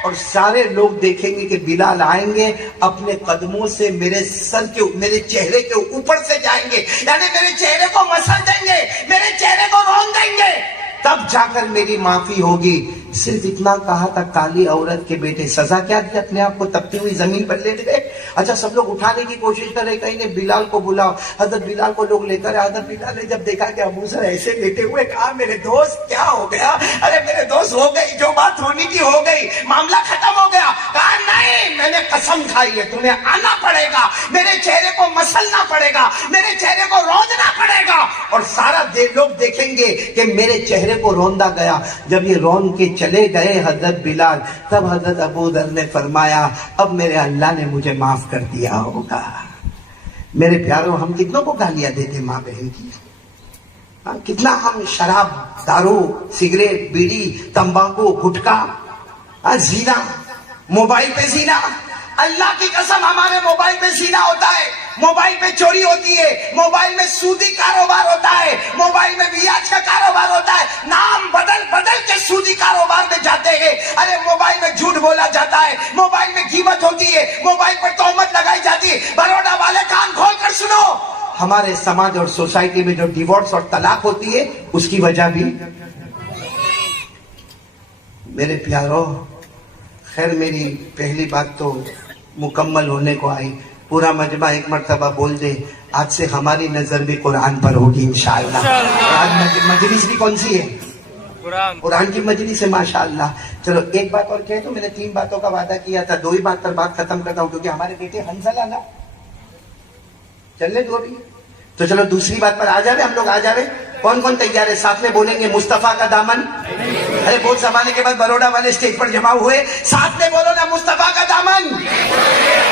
اور سارے لوگ دیکھیں گے کہ بلال آئیں گے، اپنے قدموں سے میرے سر کے، میرے چہرے کے اوپر سے جائیں گے، یعنی میرے چہرے کو مسل دیں گے، میرے چہرے کو رون دیں گے، تب جا کر میری معافی ہوگی. صرف اتنا کہا تھا کالی عورت کے بیٹے. سزا کیا دی؟ اپنے آپ کو تپتی ہوئی زمین پر لیٹ گئے. اچھا سب لوگ اٹھانے کی کوشش کر رہے، کہیں نے بلال کو بلاؤ. حضرت بلال کو لوگ لے کر. حضرت بلال نے جب دیکھا کہ ابو ذر ایسے لیٹے ہوئے، کہا میرے دوست کیا ہو گیا؟ ارے میرے دوست ہو گئی جو بات ہونی کی ہو گئی، معاملہ ختم ہو گیا. کہا نہیں، میں نے قسم کھائی ہے تمہیں آنا پڑے گا، میرے چہرے کو مسلنا پڑے گا، میرے چہرے کو روننا پڑے گا. اور سارا لوگ دیکھیں گے کہ میرے چہرے کو روندا گیا. جب یہ رون کے چلے گئے حضرت بلال، تب حضرت ابو ذر نے فرمایا اب میرے اللہ نے مجھے معاف کر دیا ہوگا. میرے پیاروں، ہم کتنوں کو گالیاں دیتے ماں بہن کی، کتنا ہم شراب، دارو، سگریٹ، بیڑی، تمباکو، گٹکا، زینا، موبائل پہ زینا. اللہ کی قسم ہمارے موبائل پہ زینا ہوتا ہے، موبائل پہ چوری ہوتی ہے، موبائل میں سودی کاروبار ہوتا ہے، موبائل میں بیاج کا کاروبار ہوتا ہے. نام بدل بدل کے سودی کاروبار میں جاتے ہیں. ارے موبائل میں جھوٹ بولا جاتا ہے، موبائل میں غیبت ہوتی ہے، موبائل پر تہمت لگائی جاتی ہے. بروڈا والے کان کھول کر سنو، ہمارے سماج اور سوسائٹی میں جو ڈیورس اور طلاق ہوتی ہے اس کی وجہ بھی. میرے پیاروں، خیر میری پہلی بات تو مکمل ہونے کو آئی. پورا مجمع ایک مرتبہ بول دے آج سے ہماری نظر بھی قرآن پر ہوگی انشاءاللہ. آج مجلس بھی کون سی ہے؟ قرآن کی مجلس ہے ماشاءاللہ. چلو ایک بات اور کہے تو میں نے 3 باتوں کا وعدہ کیا تھا، 2 ہی بات پر بات ختم کرتا ہوں کیونکہ ہمارے بیٹے حنزلہ نا چلنے دو بھی. تو چلو دوسری بات پر آ جا رہے ہم لوگ، آ جا رہے. کون کون تیار ہے؟ ساتھ میں بولیں گے مصطفیٰ کا دامن ارے بہت زمانے کے بعد بروڈا والے اسٹیج پر جمع ہوئے, ساتھ میں بولو نا مصطفیٰ کا دامن.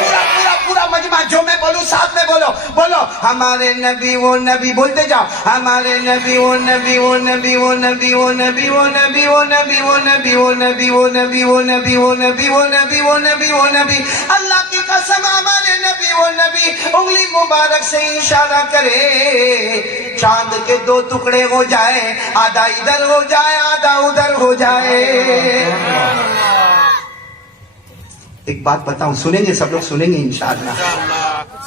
پورا پورا پورا مجمع جو میں بولوں ساتھ میں بولو, بولو ہمارے نبی وہ نبی, بولتے جاؤ ہمارے نبی وہ نبی وہ نبی وہ نبی وہ نبی وہ نبی وہ نبی وہ نبی وہ نبی وہ نبی وہ نبی وہ نبی وہ نبی وہ نبی وہ نبی. اللہ کی قسم ہمارے نبی وہ نبی انگلی مبارک سے اشارہ کرے, چاند کے دو ٹکڑے ہو جائے, آدھا ادھر ہو جائے آدھا ادھر ہو جائے. ایک بات بتاؤں, سنیں گے سب لوگ, سنیں گے انشاءاللہ,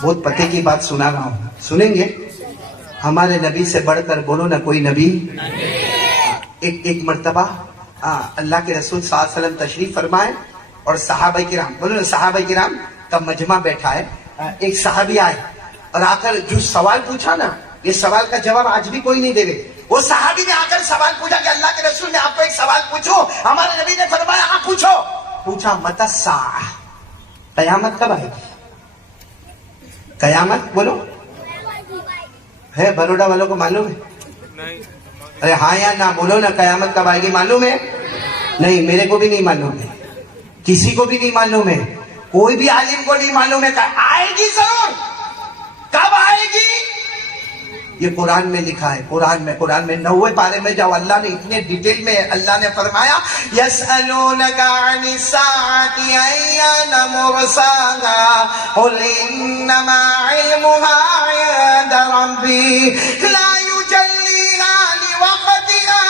بہت پتے کی بات سنا رہا ہوں, سنیں گے. ہمارے نبی سے بڑھ کر بولو نا کوئی نبی. ایک مرتبہ اللہ کے رسول صلی اللہ علیہ وسلم تشریف فرمائے اور صحابہ کرام, بولو نا صحابہ کرام کا مجمع بیٹھا ہے. ایک صحابی آئے اور آ کر جو سوال پوچھا نا, یہ سوال کا جواب آج بھی کوئی نہیں دے رہے. وہ صحابی نے آ کر سوال پوچھا کہ اللہ کے رسول میں آپ کو ایک سوال پوچھوں. ہمارے نبی نے فرمایا ہاں پوچھو. پوچھا متی الساعہ, قیامت کب آئے گی؟ قیامت بولو ہے, بروڈا والوں کو معلوم ہے؟ ارے ہاں یا نہ بولو نا, قیامت کب آئے گی معلوم ہے؟ نہیں, میرے کو بھی نہیں معلوم ہے, کسی کو بھی نہیں معلوم ہے, کوئی بھی عالم کو نہیں معلوم ہے. آئے گی ضرور, کب آئے گی یہ قرآن میں لکھا ہے. قرآن میں 90 پارے میں جاؤ, اللہ نے اتنے ڈیٹیل میں اللہ نے فرمایا یسألونک عن الساعة ایان مرساها قل انما علمها عند ربی لا یجلیها لوقتها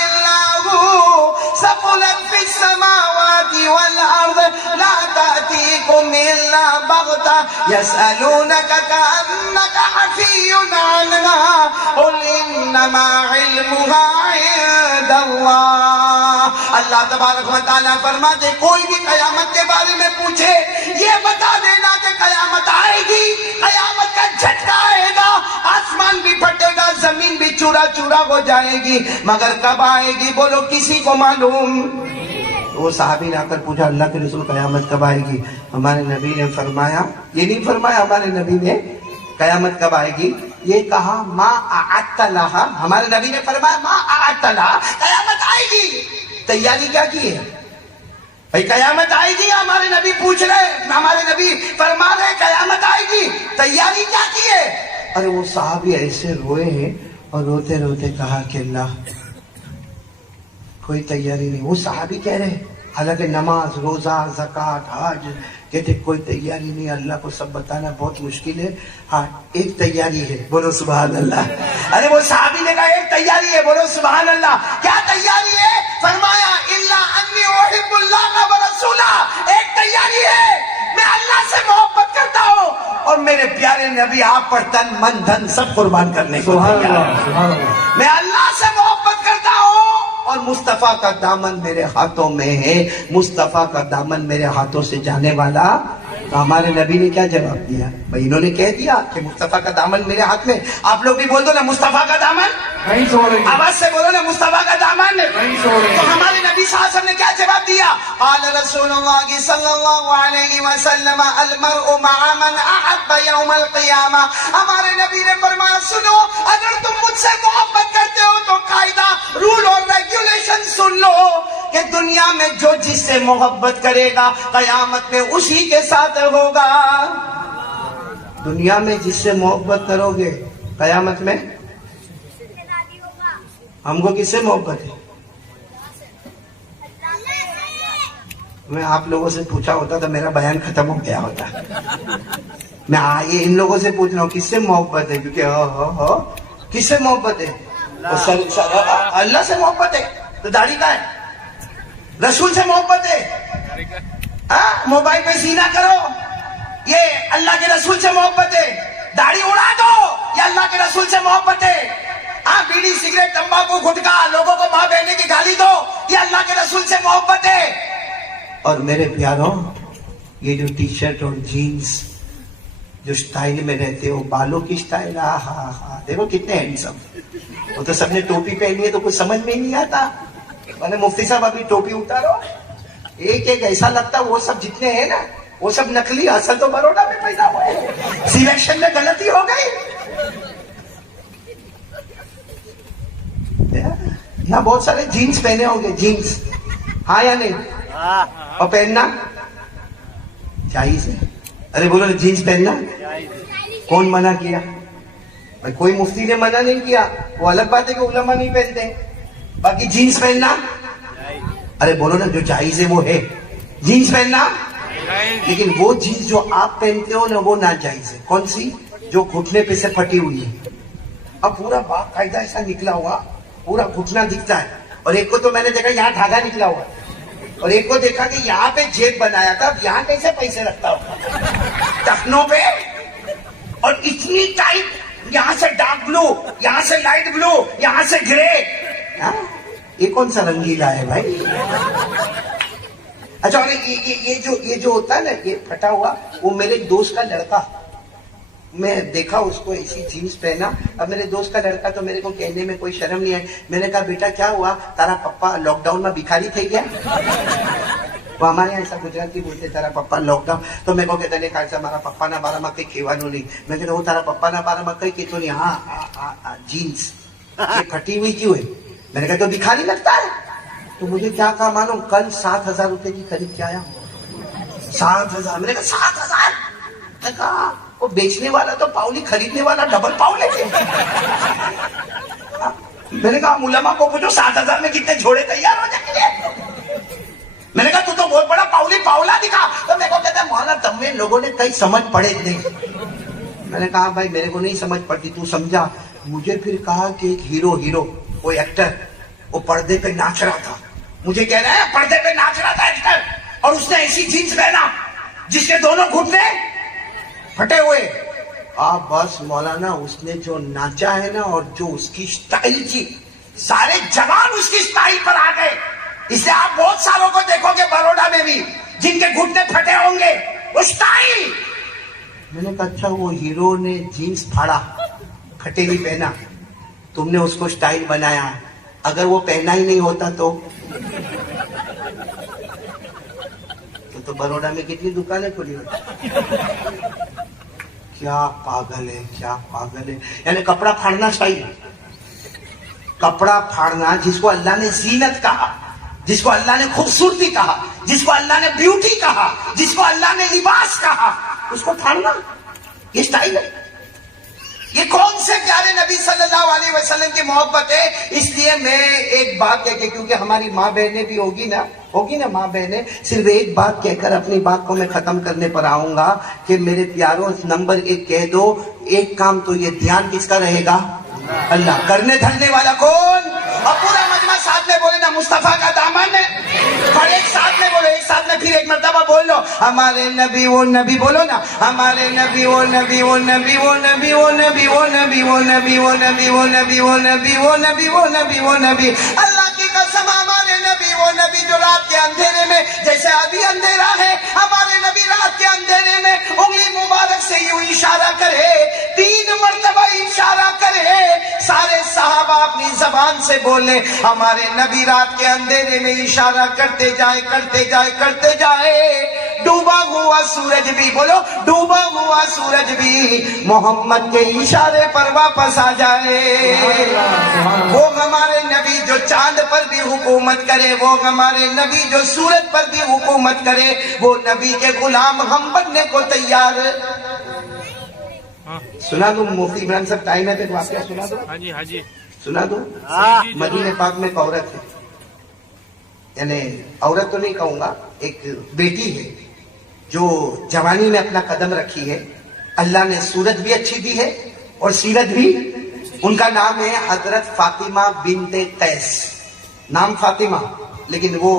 الا هو ثقلت في السماوات والارض لا تأتيكم الا بغتة يسألونك كأنك حفي عنها قل انما علمها عند الله. اللہ تبارک و تعالیٰ فرماتے کوئی بھی قیامت کے بارے میں پوچھے یہ بتا دینا کہ قیامت آئے گی, قیامت کا جھٹکا آئے گا, آسمان بھی پھٹے گا, زمین بھی چورا چورا ہو جائے گی, مگر کب آئے گی بولو کسی کو معلوم؟ وہ صحابی نے آ کر پوچھا اللہ کے رسول قیامت کب آئے گی؟ ہمارے نبی نے فرمایا, یہ نہیں فرمایا ہمارے نبی نے قیامت کب آئے گی, یہ کہا ما اعدت لہا. ہمارے نبی نے فرمایا ما اعدت لہا, قیامت آئے گی, تیاری کیا کی ہے بھائی؟ قیامت آئے گی, ہمارے نبی پوچھ رہے, ہمارے نبی فرما رہے قیامت آئے گی, تیاری کیا کی ہے؟ ارے وہ صحابی ایسے روئے ہیں اور روتے روتے کہا کہ اللہ کوئی تیاری نہیں. وہ صحابی کہہ رہے حالانکہ نماز روزہ زکوٰۃ حج کہتے کوئی تیاری نہیں, اللہ کو سب بتانا بہت مشکل ہے. ہاں ایک تیاری ہے, بولو سبحان اللہ. ارے وہ صحابی نے کہا ایک تیاری ہے, بولو سبحان اللہ. کیا تیاری ہے؟ فرمایا الا انی احب اللہ ورسولہ, ایک تیاری ہے میں اللہ سے محبت کرتا ہوں اور میرے پیارے نبی آپ پر تن من دھن سب قربان کرنے کو تیار. میں اللہ سے محبت کرتا ہوں اور مصطفیٰ کا دامن میرے ہاتھوں میں ہے, مصطفیٰ کا دامن میرے ہاتھوں سے جانے والا. تو ہمارے نبی نے کیا جواب دیا بھائی؟ انہوں نے کہہ دیا کہ مصطفیٰ کا دامن میرے ہاتھ میں. آپ لوگ بھی بول دو نا مصطفیٰ کا دامن, آواز سے بولو نا مصطفیٰ کا دامن. تو ہمارے نبی صلی اللہ علیہ وسلم نے کیا جواب دیا؟ قال رسول اللہ صلی اللہ علیہ وسلم المرء مع من احب یوم القیامہ. ہمارے نبی نے فرمایا سنو, اگر تم مجھ سے محبت کرتے ہو تو قاعدہ رول اور ریگولیشن سن لو کہ دنیا میں جو جس سے محبت کرے گا قیامت میں اسی کے ساتھ ہوگا. دنیا میں جس سے محبت کرو گے قیامت میں ہم کو کس سے محبت ہے؟ میں آپ لوگوں سے پوچھا ہوتا تو میرا بیان ختم ہو گیا ہوتا. میں یہ ان لوگوں سے پوچھ رہا ہوں کس سے محبت ہے, کیونکہ کس سے محبت ہے؟ اللہ سے محبت ہے تو داڑھی کا ہے, رسول سے محبت ہے, موبائل پہ سینہ کرو یہ اللہ کے رسول سے محبت ہے, داڑھی اڑا دو یہ اللہ کے رسول سے محبت ہے, بیڑی سگریٹ تمباکو گٹکا لوگوں کو ماں بہنے کی گالی دو یہ اللہ کے رسول سے محبت ہے. اور میرے پیاروں یہ جو ٹی شرٹ اور جینز جو سٹائل میں رہتے ہو, بالوں کی سٹائل, دیکھو کتنے ہینڈسم. وہ تو سب نے ٹوپی پہنی ہے تو کچھ سمجھ میں ہی نہیں آتا. میں نے مفتی صاحب ابھی ٹوپی اتارو, ایک ایک ایسا لگتا وہ سب جتنے ہیں نا وہ سب نقلی, اصل تو بروڈا میں پیدا ہوئے, سلیکشن میں غلطی ہو گئی. یہاں بہت سارے جینس پہنے ہوں گے, جینس, ہاں یا نہیں؟ اور پہننا جائز ہے. ارے بولو جینس پہننا کون منع کیا؟ بھائی کوئی مفتی نے منع نہیں کیا, وہ الگ بات ہے کہ علماء نہیں پہنتے, باقی جینس پہننا, ارے بولو نا جو جائز ہے وہ ہے جینس پہننا. لیکن وہ جینس جو آپ پہنتے ہو نا وہ ناجائز ہے. کون سی؟ جو گھٹنے پہ سے پھٹی ہوئی ہے. اب پورا باقاعدہ ایسا نکلا ہوا, پورا گھٹنا دکھتا ہے, اور ایک کو تو میں نے دیکھا یہاں دھاگا نکلا ہوا, اور ایک کو دیکھا کہ یہاں پہ جیب بنایا تھا, اب یہاں کیسے پیسے رکھتا ہوں ٹخنوں پہ, اور اتنی ٹائٹ, یہاں سے ڈارک بلو, یہاں سے لائٹ بلو, یہاں سے گرے. یہ کون سا رنگیلا ہے بھائی؟ اچھا, اور یہ جو ہوتا ہے نا یہ پھٹا ہوا, وہ میرے دوست کا لڑکا, میں دیکھا اس کو ایسی جینس پہنا. اب میرے دوست کا لڑکا تو میرے کو کہنے میں کوئی شرم نہیں ہے. میں نے کہا بیٹا کیا ہوا, تارا پپا لاک ڈاؤن میں بھکاری تھے کیا؟ وہ ہمارے یہاں ایسا گجراتی بولتے تارا پپا لاک ڈاؤن. تو میں کو کہتا نہیں کہا ہمارا پپا نہ بارہ مکئی کھیوانو نہیں. میں کہتا وہ تارا پپا نہ بارہ مکئی کی تو نہیں. ہاں جینس یہ پھٹی ہوئی کیوں ہے؟ میں نے کہا تو بھکاری لگتا ہے. تو مجھے کیا کہا معلوم, کل 7,000 روپے کی خرید کے آیا. 7,000. میں نے کہا 7,000. میں کہا وہ بیچنے والا تو پاؤلی, خریدنے والا ڈبل پاؤ لیتے. میں نے کہا علماء کو پوچھو 7,000 میں کتنے جھوڑے تیار ہو جائیں گے. میں نے کہا تو بہت بڑا پاؤلا دکھا. تو میرے کو کہتا ہے مولانا تم میں لوگوں نے کئی سمجھ پڑے نہیں. میں نے کہا بھائی میرے کو نہیں سمجھ پڑتی, تو سمجھا. مجھے پھر کہا کہ ایک ہیرو وہ ایکٹر, وہ پردے پہ ناچ رہا تھا. مجھے کہہ رہا ہے پردے پہ ناچ رہا تھا ایکٹر, اور اس نے ایسی جینس پہنا جس کے دونوں گھٹنے پھٹے ہوئے. بس مولانا اس نے جو ناچا ہے نا, اور جو اس کی سٹائل تھی, سارے جوان اس کی سٹائل پر آ گئے. اس لیے آپ بہت ساروں کو دیکھو گے بروڈا میں بھی جن کے گھٹنے پھٹے ہوں گے, وہ سٹائل. میں نے کہا اچھا وہ ہیرو نے جینس پھاڑا, پھٹے نہیں پہنا, تم نے اس کو سٹائل بنایا. اگر وہ پہنا ہی نہیں ہوتا تو بروڈا میں کتنی دکانیں کھلی ہوتی. کیا پاگل ہے, کیا پاگل ہے. یعنی کپڑا پھاڑنا چاہیے, کپڑا پھاڑنا جس کو اللہ نے زینت کہا, جس کو اللہ نے خوبصورتی کہا, جس کو اللہ نے بیوٹی کہا, جس کو اللہ نے لباس کہا, اس کو پھاڑنا یہ سٹائل ہے. یہ کون سے پیارے نبی صلی اللہ علیہ وسلم کی محبت ہے. اس لیے میں ایک بات کہہ کے, کیونکہ ہماری ماں بہنیں بھی ہوگی نا ماں بہنیں, صرف ایک بات کہہ کر اپنی بات کو میں ختم کرنے پر آؤں گا کہ میرے پیاروں نمبر 1 کہہ دو, ایک کام تو یہ دھیان کس کا رہے گا؟ اللہ. کرنے دھرنے والا کون؟ اور پورا مجمع ساتھ میں بولے نا, مصطفیٰ کا دامن ہے. اور ایک ساتھ میں بولو, ایک ساتھ میں پھر ایک مرتبہ بول لو, ہمارے نبی وہ نبی, بولو نا, ہمارے نبی وہ نبی, وہ نبی, وہ نبی, وہ نبی, وہ نبی, وہ نبی, وہ نبی, وہ نبی, وہ نبی, وہ نبی, وہ نبی, وہ نبی. اللہ کی قسم ہمارے نبی وہ نبی جو رات کے اندھیرے میں, جیسے ابھی اندھیرا ہے, ہمارے نبی رات کے اندھیرے میں انگلی مبارک سے یوں اشارہ کرے, 3 مرتبہ اشارہ کرے, سارے صحابہ اپنی زبان سے بولے, ہمارے نبی رات کے اندھیرے میں اشارہ کرتے جائے, کرتے جائے, کرتے جائے. ڈوبا ہوا سورج بھی, بولو ڈوبا ہوا سورج بھی محمد کے اشارے پر واپس آ جائے. وہ ہمارے نبی جو چاند پر بھی حکومت کرے, وہ ہمارے نبی جو سورج پر بھی حکومت کرے, وہ نبی کے غلام ہم بننے کو تیار. سنا دوں مفتی عمران صاحب, ٹائم ہے تو واقعہ سنا دو. ہاں جی سنا دو. مدینہ پاک میں ایک عورت ہے, یعنی عورت تو نہیں کہوں گا, ایک بیٹی ہے جو جوانی میں اپنا قدم رکھی ہے. اللہ نے صورت بھی اچھی دی ہے اور سیرت بھی. ان کا نام ہے حضرت فاطمہ بنت قیس. نام فاطمہ, لیکن وہ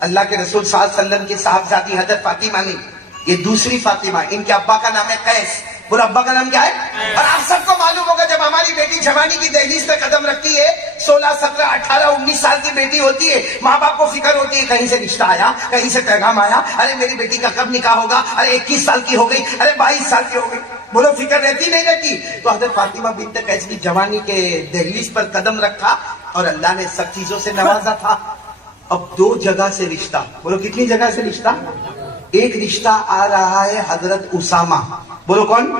اللہ کے رسول صلی اللہ علیہ وسلم کی صاحبزادی حضرت فاطمہ نہیں, یہ دوسری فاطمہ. ان کے ابا کا نام ہے قیس. بولو ابا کا نام کیا ہے؟ اور آپ سب کو معلوم ہوگا جب ہماری بیٹی جوانی کی دہلیز پہ قدم رکھتی ہے, 16, 17, 18, 19 سال کی بیٹی ہوتی ہے, ماں باپ کو فکر ہوتی ہے کہیں سے رشتہ آیا, کہیں سے پیغام آیا, ارے میری بیٹی کا کب نکاح ہوگا, ارے 21 سال کی ہو گئی, ارے 22 سال کی ہو گئی. بولو فکر رہتی نہیں رہتی؟ تو حضرت فاطمہ بنت قیس کی جوانی کے دہلیز پر قدم رکھا اور اللہ نے سب چیزوں سے نوازا تھا. اب 2 جگہ سے رشتہ, بولو کتنی جگہ سے رشتہ؟ ایک رشتہ آ رہا ہے حضرت اسامہ, بولو کون؟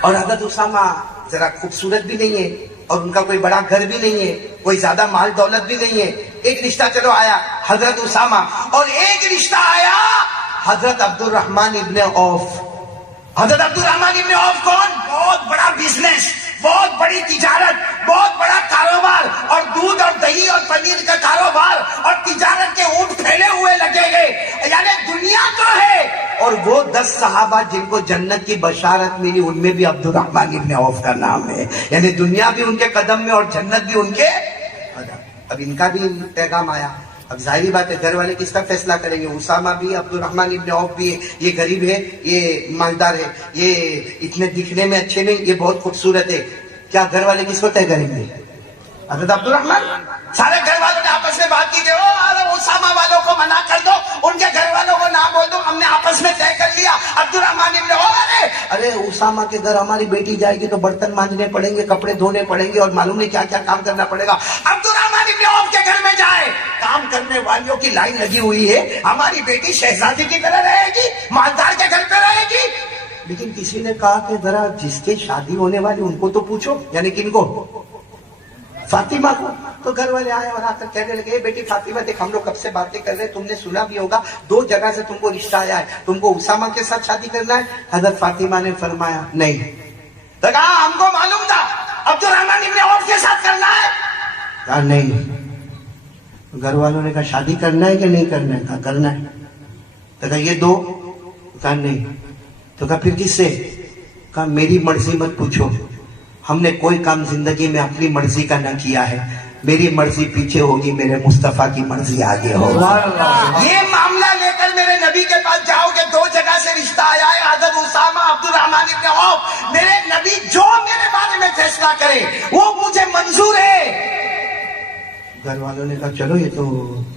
اور حضرت اسامہ ذرا خوبصورت بھی نہیں ہے, اور ان کا کوئی بڑا گھر بھی نہیں ہے, کوئی زیادہ مال دولت بھی نہیں ہے. ایک رشتہ چلو آیا حضرت اسامہ, اور ایک رشتہ آیا حضرت عبد الرحمن ابن عوف. حضرت عبد الرحمن ابن عوف کون؟ بہت بڑا بزنس, بہت بڑی تجارت, بہت بڑا کاروبار, اور دودھ اور دہی اور پنیر کا کاروبار اور تجارت کے اونٹ پھیلے ہوئے لگے گئے, یعنی دنیا تو ہے. اور وہ 10 صحابہ جن کو جنت کی بشارت ملی, ان میں بھی عبد الرحمن ابن عوف کا نام ہے. یعنی دنیا بھی ان کے قدم میں اور جنت بھی ان کے قدم. اب ان کا بھی پیغام آیا. اب ظاہری بات ہے گھر والے کس کا فیصلہ کریں گے؟ اسامہ بھی, عبد الرحمن ابن عوف بھی ہے, یہ غریب ہے, یہ مالدار ہے, یہ اتنے دکھنے میں اچھے نہیں, یہ بہت خوبصورت ہے. کیا گھر والے کس کو طے کریں گے؟ حضرت عبد الرحمن. سارے گھر والوں نے آپس میں بات کی کہ اسامہ والوں کو منع کر دو, ان کے گھر والوں کو نہ بول دو, ہم نے آپس میں طے کر لیا. عبد الرحمن ابن عوف, ارے اسامہ کے گھر ہماری بیٹی جائے گی تو برتن مانجنے پڑیں گے, کپڑے دھونے پڑیں گے, اور معلوم نہیں کیا کیا کام کرنا پڑے گا. عبد الرحمن ابن عوف کے گھر میں جائے, کام کرنے والیوں کی لائن لگی ہوئی ہے, ہماری بیٹی شہزادی کی طرح رہے گی, مالدار کے گھر پہ رہے گی. لیکن کسی نے کہا کہ ذرا جس کے شادی ہونے والی ان کو تو پوچھو. یعنی کن کو؟ فاطمہ کو. تو گھر والے آئے اور آ کر کہنے لگے, بیٹی فاطمہ دیکھ, ہم لوگ کب سے باتیں کر رہے ہیں, تم نے سنا بھی ہوگا 2 جگہ سے تم کو رشتہ آیا ہے, تم کو اسامہ کے ساتھ شادی کرنا ہے. حضرت فاطمہ نے فرمایا نہیں. تو کہا ہم کو معلوم تھا عبد الرحمن ابن عوف کے ساتھ کرنا ہے. کہا نہیں. گھر والوں نے کہا شادی کرنا ہے کہ نہیں کرنا ہے؟ کہا کرنا ہے. تو کہا یہ 2؟ کہا نہیں. تو کہا پھر کس سے؟ کہا میری مرضی مت پوچھو, ہم نے کوئی کام زندگی میں اپنی مرضی کا نہ کیا ہے, میری مرضی پیچھے ہوگی, میرے مصطفیٰ کی مرضی آگے ہوگی. یہ معاملہ لے کر میرے نبی کے پاس جاؤ گے, 2 جگہ سے رشتہ آیا ہے, حضرت اسامہ, عبد الرحمن ابن عوف. میرے نبی جو میرے بارے میں فیصلہ کرے وہ مجھے منظور ہے. گھر والوں نے کہا چلو یہ تو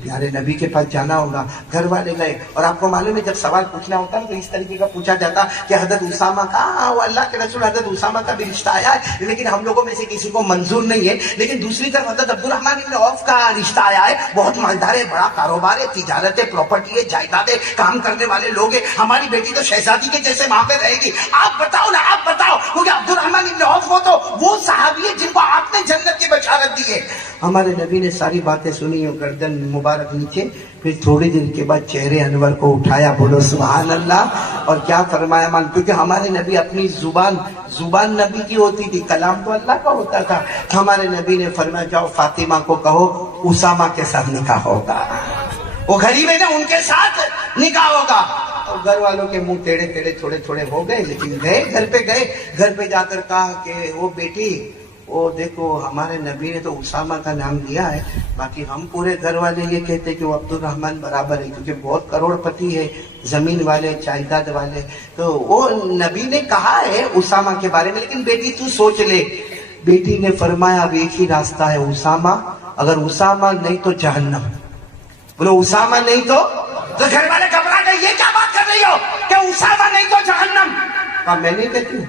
پیارے نبی کے پاس جانا ہوگا. گھر والے گئے, اور آپ کو معلوم ہے جب سوال پوچھنا ہوتا ہے تو اس طریقے کا پوچھا جاتا کہ حضرت اسامہ کا, وہ اللہ کے رسول حضرت اسامہ کا بھی رشتہ آیا ہے, لیکن ہم لوگوں میں سے کسی کو منظور نہیں ہے. لیکن دوسری طرف حضرت عبد الرحمن ابن عوف کا رشتہ آیا ہے, بہت مالدار ہے, بڑا کاروبار ہے, تجارت ہے, پراپرٹی ہے, جائیداد ہے, کام کرنے والے لوگ ہیں, ہماری بیٹی تو شہزادی کے جیسے وہاں پہ رہے گی. آپ بتاؤ نا, آپ بتاؤ, کیونکہ عبد الرحمن ابن عوف وہ صحابی ہے جن کو آپ نے جنت کی بشارت دی ہے. ہمارے نبی نے ساری باتیں سنی, گردن مبارک نیچے, پھر تھوڑی دیر کے بعد چہرے انور کو اٹھایا, بولو سبحان اللہ. اور کیا فرمایا مان, کیونکہ ہمارے نبی اپنی زبان نبی کی ہوتی تھی, کلام تو اللہ کا ہوتا تھا. ہمارے نبی نے فرمایا جاؤ فاطمہ کو کہو اسامہ کے ساتھ نکاح ہوگا, وہ غریب ہے نا, ان کے ساتھ نکاح ہوگا. اور گھر والوں کے منہ ٹیڑے ٹیڑے تھوڑے تھوڑے ہو گئے, لیکن گھر پہ جا کر کہا کہ وہ بیٹی, وہ دیکھو ہمارے نبی نے تو اسامہ کا نام دیا ہے, باقی ہم پورے گھر والے یہ کہتے کہ وہ عبد الرحمن برابر ہے, کیونکہ بہت کروڑ پتی ہے, زمین والے, جائیداد والے. تو وہ نبی نے کہا ہے اسامہ کے بارے میں, لیکن بیٹی تو سوچ لے. بیٹی نے فرمایا اب ایک ہی راستہ ہے, اسامہ, اگر اسامہ نہیں تو جہنم. بولو اسامہ نہیں تو گھر والے گھبرا گئے, یہ کیا بات کر رہی ہو کہ اسامہ نہیں تو جہنم. کہا میں نہیں کہتی ہوں,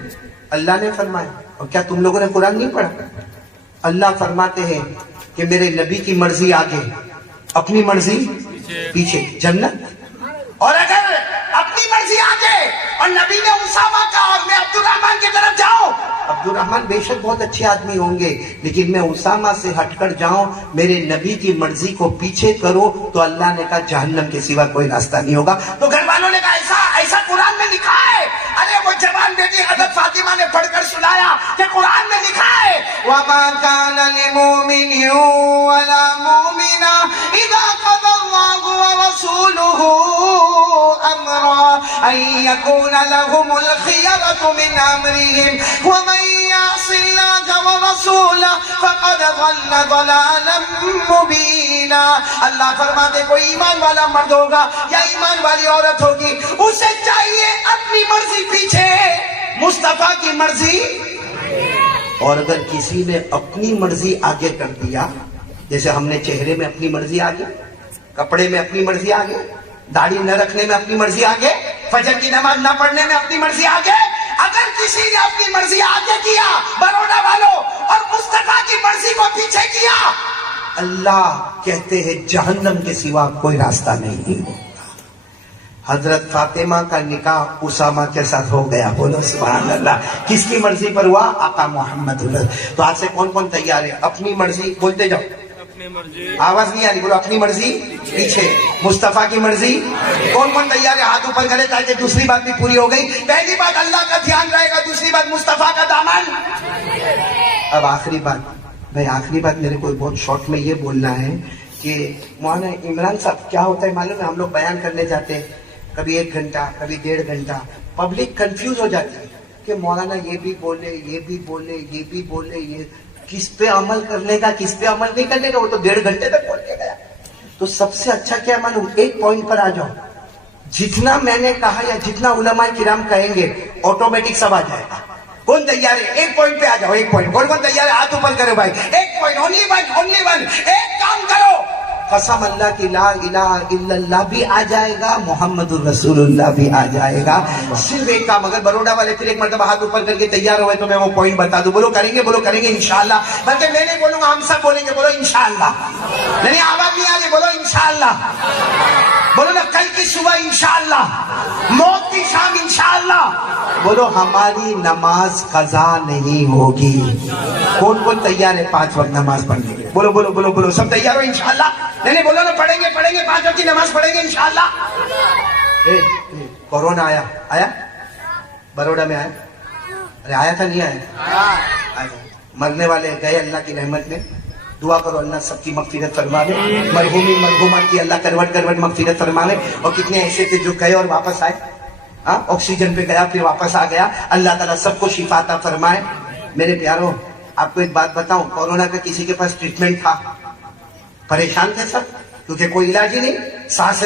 اللہ نے فرمایا. اور کیا تم لوگوں نے قرآن نہیں پڑھا؟ اللہ فرماتے ہیں کہ میرے نبی کی مرضی آگے, اپنی مرضی پیچھے, جنت. اور اگر اپنی مرضی آگے اور نبی نے اسامہ کا اور میں عبد الرحمن کی طرف جاؤں, عبد الرحمن بے شک بہت اچھے آدمی ہوں گے, لیکن میں اسامہ سے ہٹ کر جاؤں, میرے نبی کی مرضی کو پیچھے کروں, تو اللہ نے کہا جہنم کے سوا کوئی راستہ نہیں ہوگا. تو گھر والوں نے کہا ایسا قرآن میں لکھا ہے. ارے وہ جوان بیٹی حضرت فاطمہ نے پڑھ کر سنایا کہ قرآن میں لکھا ہے وَمَا كَانَ لِمُؤْمِنٍ وَلَا مُؤْمِنَةٍ إِذَا قَضَى اللَّهُ وَرَسُولُهُ أَمْرًا أَن يَكُونَ لَهُمُ الْخِيَرَةُ مِنْ أَمْرِهِمْ وَمَن يَعْصِ اللَّهَ وَرَسُولَهُ فَقَدْ ضَلَّ ضَلَالًا مُبِينًا. اللہ فرماتے کوئی ایمان والا مرد ہوگا یا ایمان والی عورت ہوگی, اسے چاہیے اپنی مرضی پیچھے, مصطفیٰ کی مرضی. اور اگر کسی نے اپنی مرضی آگے کر دیا, جیسے ہم نے چہرے میں اپنی مرضی آگے, کپڑے میں اپنی مرضی آگے, داڑھی نہ رکھنے میں اپنی مرضی آگے, فجر کی نماز نہ پڑھنے میں اپنی مرضی آگے, اگر کسی نے اپنی مرضی آگے کیا بروڈا والوں اور مصطفیٰ کی مرضی کو پیچھے کیا, اللہ کہتے ہیں جہنم کے سوا کوئی راستہ نہیں ہوگا. حضرت فاطمہ کا نکاح اسامہ کے ساتھ ہو گیا. بولو سبحان اللہ. کس کی مرضی پر ہوا؟ آقا محمد. تو آج سے کون کون تیار ہے؟ اپنی مرضی بولتے جاؤ. آواز نہیں آ رہی. بولو اپنی مرضی پیچھے, مصطفیٰ کی مرضی. کون کون تیار ہے؟ ہاتھ اوپر کرے تاکہ دوسری بات بھی پوری ہو گئی. پہلی بات اللہ کا دھیان رہے گا, دوسری بات مصطفیٰ کا دامن. اب آخری بات بھائی, آخری بات میرے کو بہت شارٹ میں یہ بولنا ہے کہ مولانا عمران صاحب کیا ہوتا ہے معلوم ہے, ہم لوگ بیان کرنے جاتے ہیں کبھی 1 گھنٹہ کبھی 1.5 گھنٹہ, پبلک کنفیوز ہو جاتی ہے کہ مولانا یہ بھی بولے یہ بھی بولے یہ بھی بولے, یہ کس پہ عمل کرنے کا کس پہ عمل نہیں کرنے کا, وہ تو 1.5 گھنٹے تک بول کے گیا. تو سب سے اچھا کیا معلوم, ایک پوائنٹ پر آ جاؤ. جتنا میں نے کہا یا جتنا علماء کرام کہیں گے آٹومیٹک سب آ جائے گا. کون تیار ہے؟ ایک پوائنٹ پہ آ جاؤ. ایک پوائنٹ. کون کون تیار ہے؟ ہاتھ اوپر کرو بھائی. ایک پوائنٹ, اونلی ون. ایک کام کرو, قسم اللہ کی لا الہ الا اللہ بھی آ جائے گا, محمد الرسول اللہ بھی آ جائے گا. صرف ایک کام, اگر بروڈا والے پھر ایک مرتبہ ہاتھ اوپر کر کے تیار ہوئے تو میں وہ پوائنٹ بتا دوں. بولو کریں گے انشاءاللہ. بلکہ میں نہیں بولوں گا, ہم سب بولیں گے. بولو انشاءاللہ. نہیں آواز نہیں آ رہی. بولو انشاءاللہ. بولو نا کل کی صبح انشاءاللہ, موت کی شام انشاءاللہ. بولو ہماری نماز قضا نہیں ہوگی. کون کون تیار ہے 5 وقت نماز پڑھنے کے؟ بولو بولو بولو بولو, سب تیار ہو انشاءاللہ. نہیں بولو نا, پڑھیں گے 5 وقت کی نماز پڑھیں گے انشاءاللہ. کورونا آیا بروڈا میں آیا؟ ارے آیا تھا نہیں آیا؟ مرنے والے گئے اللہ کی رحمت میں. دعا کرو اللہ سب کی مغفرت فرماوے, مرحومات کی اللہ کروٹ مغفرت فرماوے. اور کتنے ایسے تھے جو گئے اور واپس آئے, آکسیجن پہ گیا پھر واپس آ گیا. اللہ تعالیٰ سب کو شفا عطا فرمائے. میرے پیاروں, آپ کو ایک بات بتاؤں, کورونا کا کسی کے پاس ٹریٹمنٹ تھا؟ پریشان تھے سب, کیونکہ کوئی علاج ہی نہیں. سانس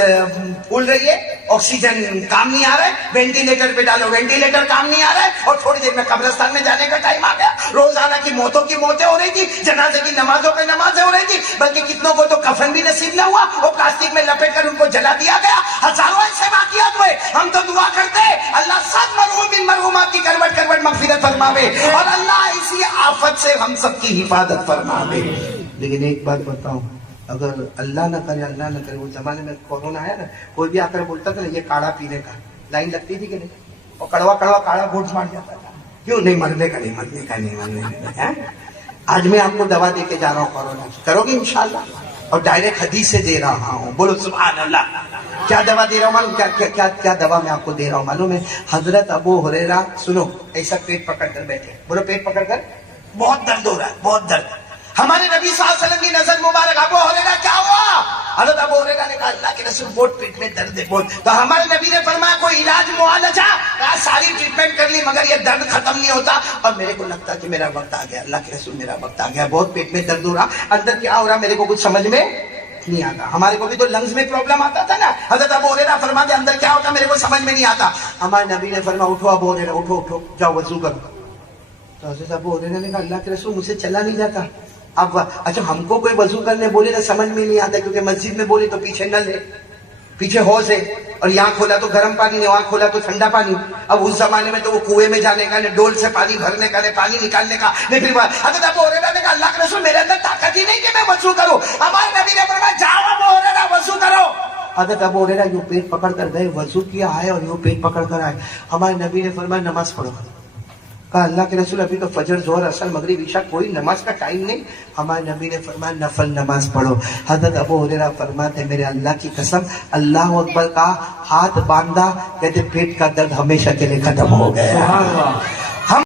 پھول رہی ہے, آکسیجن کام نہیں آ رہا ہے, وینٹیلیٹر پہ ڈالو, وینٹیلیٹر کام نہیں آ رہا ہے, اور تھوڑی دیر میں قبرستان میں جانے کا ٹائم آ گیا. روزانہ کی موتوں کی موتیں ہو رہی تھی, جنازے کی نمازوں پہ نمازیں ہو رہی تھی, بلکہ کتنوں کو تو کفن بھی نصیب نہ ہوا, وہ پلاسٹک میں لپیٹ کر ان کو جلا دیا گیا. ہزاروں ایسے واقعات ہوئے. ہم تو دعا کرتے ہیں اللہ سب مرحومات کی کروٹ مغفرت فرماوے, اور اللہ اسی آفت سے ہم سب کی حفاظت فرماوے. لیکن ایک بات بتاؤں, اگر اللہ نہ کرے وہ زمانے میں کورونا آیا نا, کوئی بھی آ کر بولتا تھا نا یہ کاڑھا پینے کا, لائن لگتی تھی کہ نہیں, اور کڑوا کاڑھا گھونٹ مار جاتا تھا. کیوں نہیں؟ مرنے کا. آج میں آپ کو دوا دے کے جا رہا ہوں کورونا کی, کرو گے انشاءاللہ, اور ڈائریکٹ حدیث سے دے رہا ہوں. بولو سبحان اللہ. کیا دوا دے رہا ہوں معلوم؟ کیا دوا میں آپ کو دے رہا ہوں معلوم ہے؟ حضرت ابو ہریرہ, سنو, ایسا پیٹ پکڑ کر بیٹھے. بولو پیٹ پکڑ کر, بہت درد ہو رہا ہے, بہت درد. ہمارے نبی صلی اللہ علیہ وسلم کی نظر مبارک, ابو ہریرہ کیا ہوا؟ حضرت ابو ہریرہ نے کہا اللہ کے رسول بہت پیٹ میں درد ہے بہت. تو ہمارے نبی نے فرمایا کوئی علاج معالجہ؟ کہا ساری ٹریٹمنٹ کر لی مگر یہ درد ختم نہیں ہوتا. اور میرے کو لگتا کہ میرا وقت آ گیا, اللہ کے رسول میرا وقت آ گیا, بہت پیٹ میں درد ہو رہا, اندر کیا ہو رہا میرے کو کچھ سمجھ میں نہیں آتا. ہمارے کو بھی تو لنگز میں پرابلم آتا تھا نا. حضرت ابو ہریرہ فرماتے اندر کیا ہوتا میرے کو سمجھ میں نہیں آتا. ہمارے نبی نے فرمایا اٹھو ابو ہریرہ, اٹھو جاؤ وضو کرو. تو حضرت ابو ہریرہ نے کہا اللہ کے رسول مجھ سے چلا نہیں جاتا. اب اچھا ہم کو کوئی وضو کرنے بولے نا سمجھ میں نہیں آتا, کیونکہ مسجد میں بولے تو پیچھے نل ہے, پیچھے حوض ہے, اور یہاں کھولا تو گرم پانی نہیں, وہاں کھولا تو ٹھنڈا پانی. اب اس زمانے میں تو وہ کنویں میں جانے کا, ڈول سے پانی بھرنے کا, پانی نکالنے کا, نہیں. پھر حضرت ابو ہریرہ نے کہا اللہ کے رسول میرے اندر طاقت ہی نہیں کہ میں وضو کروں. ہمارے نبی نے فرمایا جاؤ ابو ہریرہ وضو کرو. حضرت ابو ہریرہ یوں پیٹ پکڑ کر گئے, وضو کیا ہے اور یوں پیٹ پکڑ کر آئے. ہمارے نبی نے فرمایا نماز پڑھو. کہا اللہ کے رسول ابھی تو فجر ظہر عصر مغرب عشاء کوئی نماز کا ٹائم نہیں. ہمارے نبی نے فرمایا نفل نماز پڑھو. حضرت ابو ہریرہ فرماتے میرے اللہ کی قسم, اللہ اکبر کا ہاتھ باندھا, کہتے پیٹ کا درد ہمیشہ کے لیے ختم ہو گیا.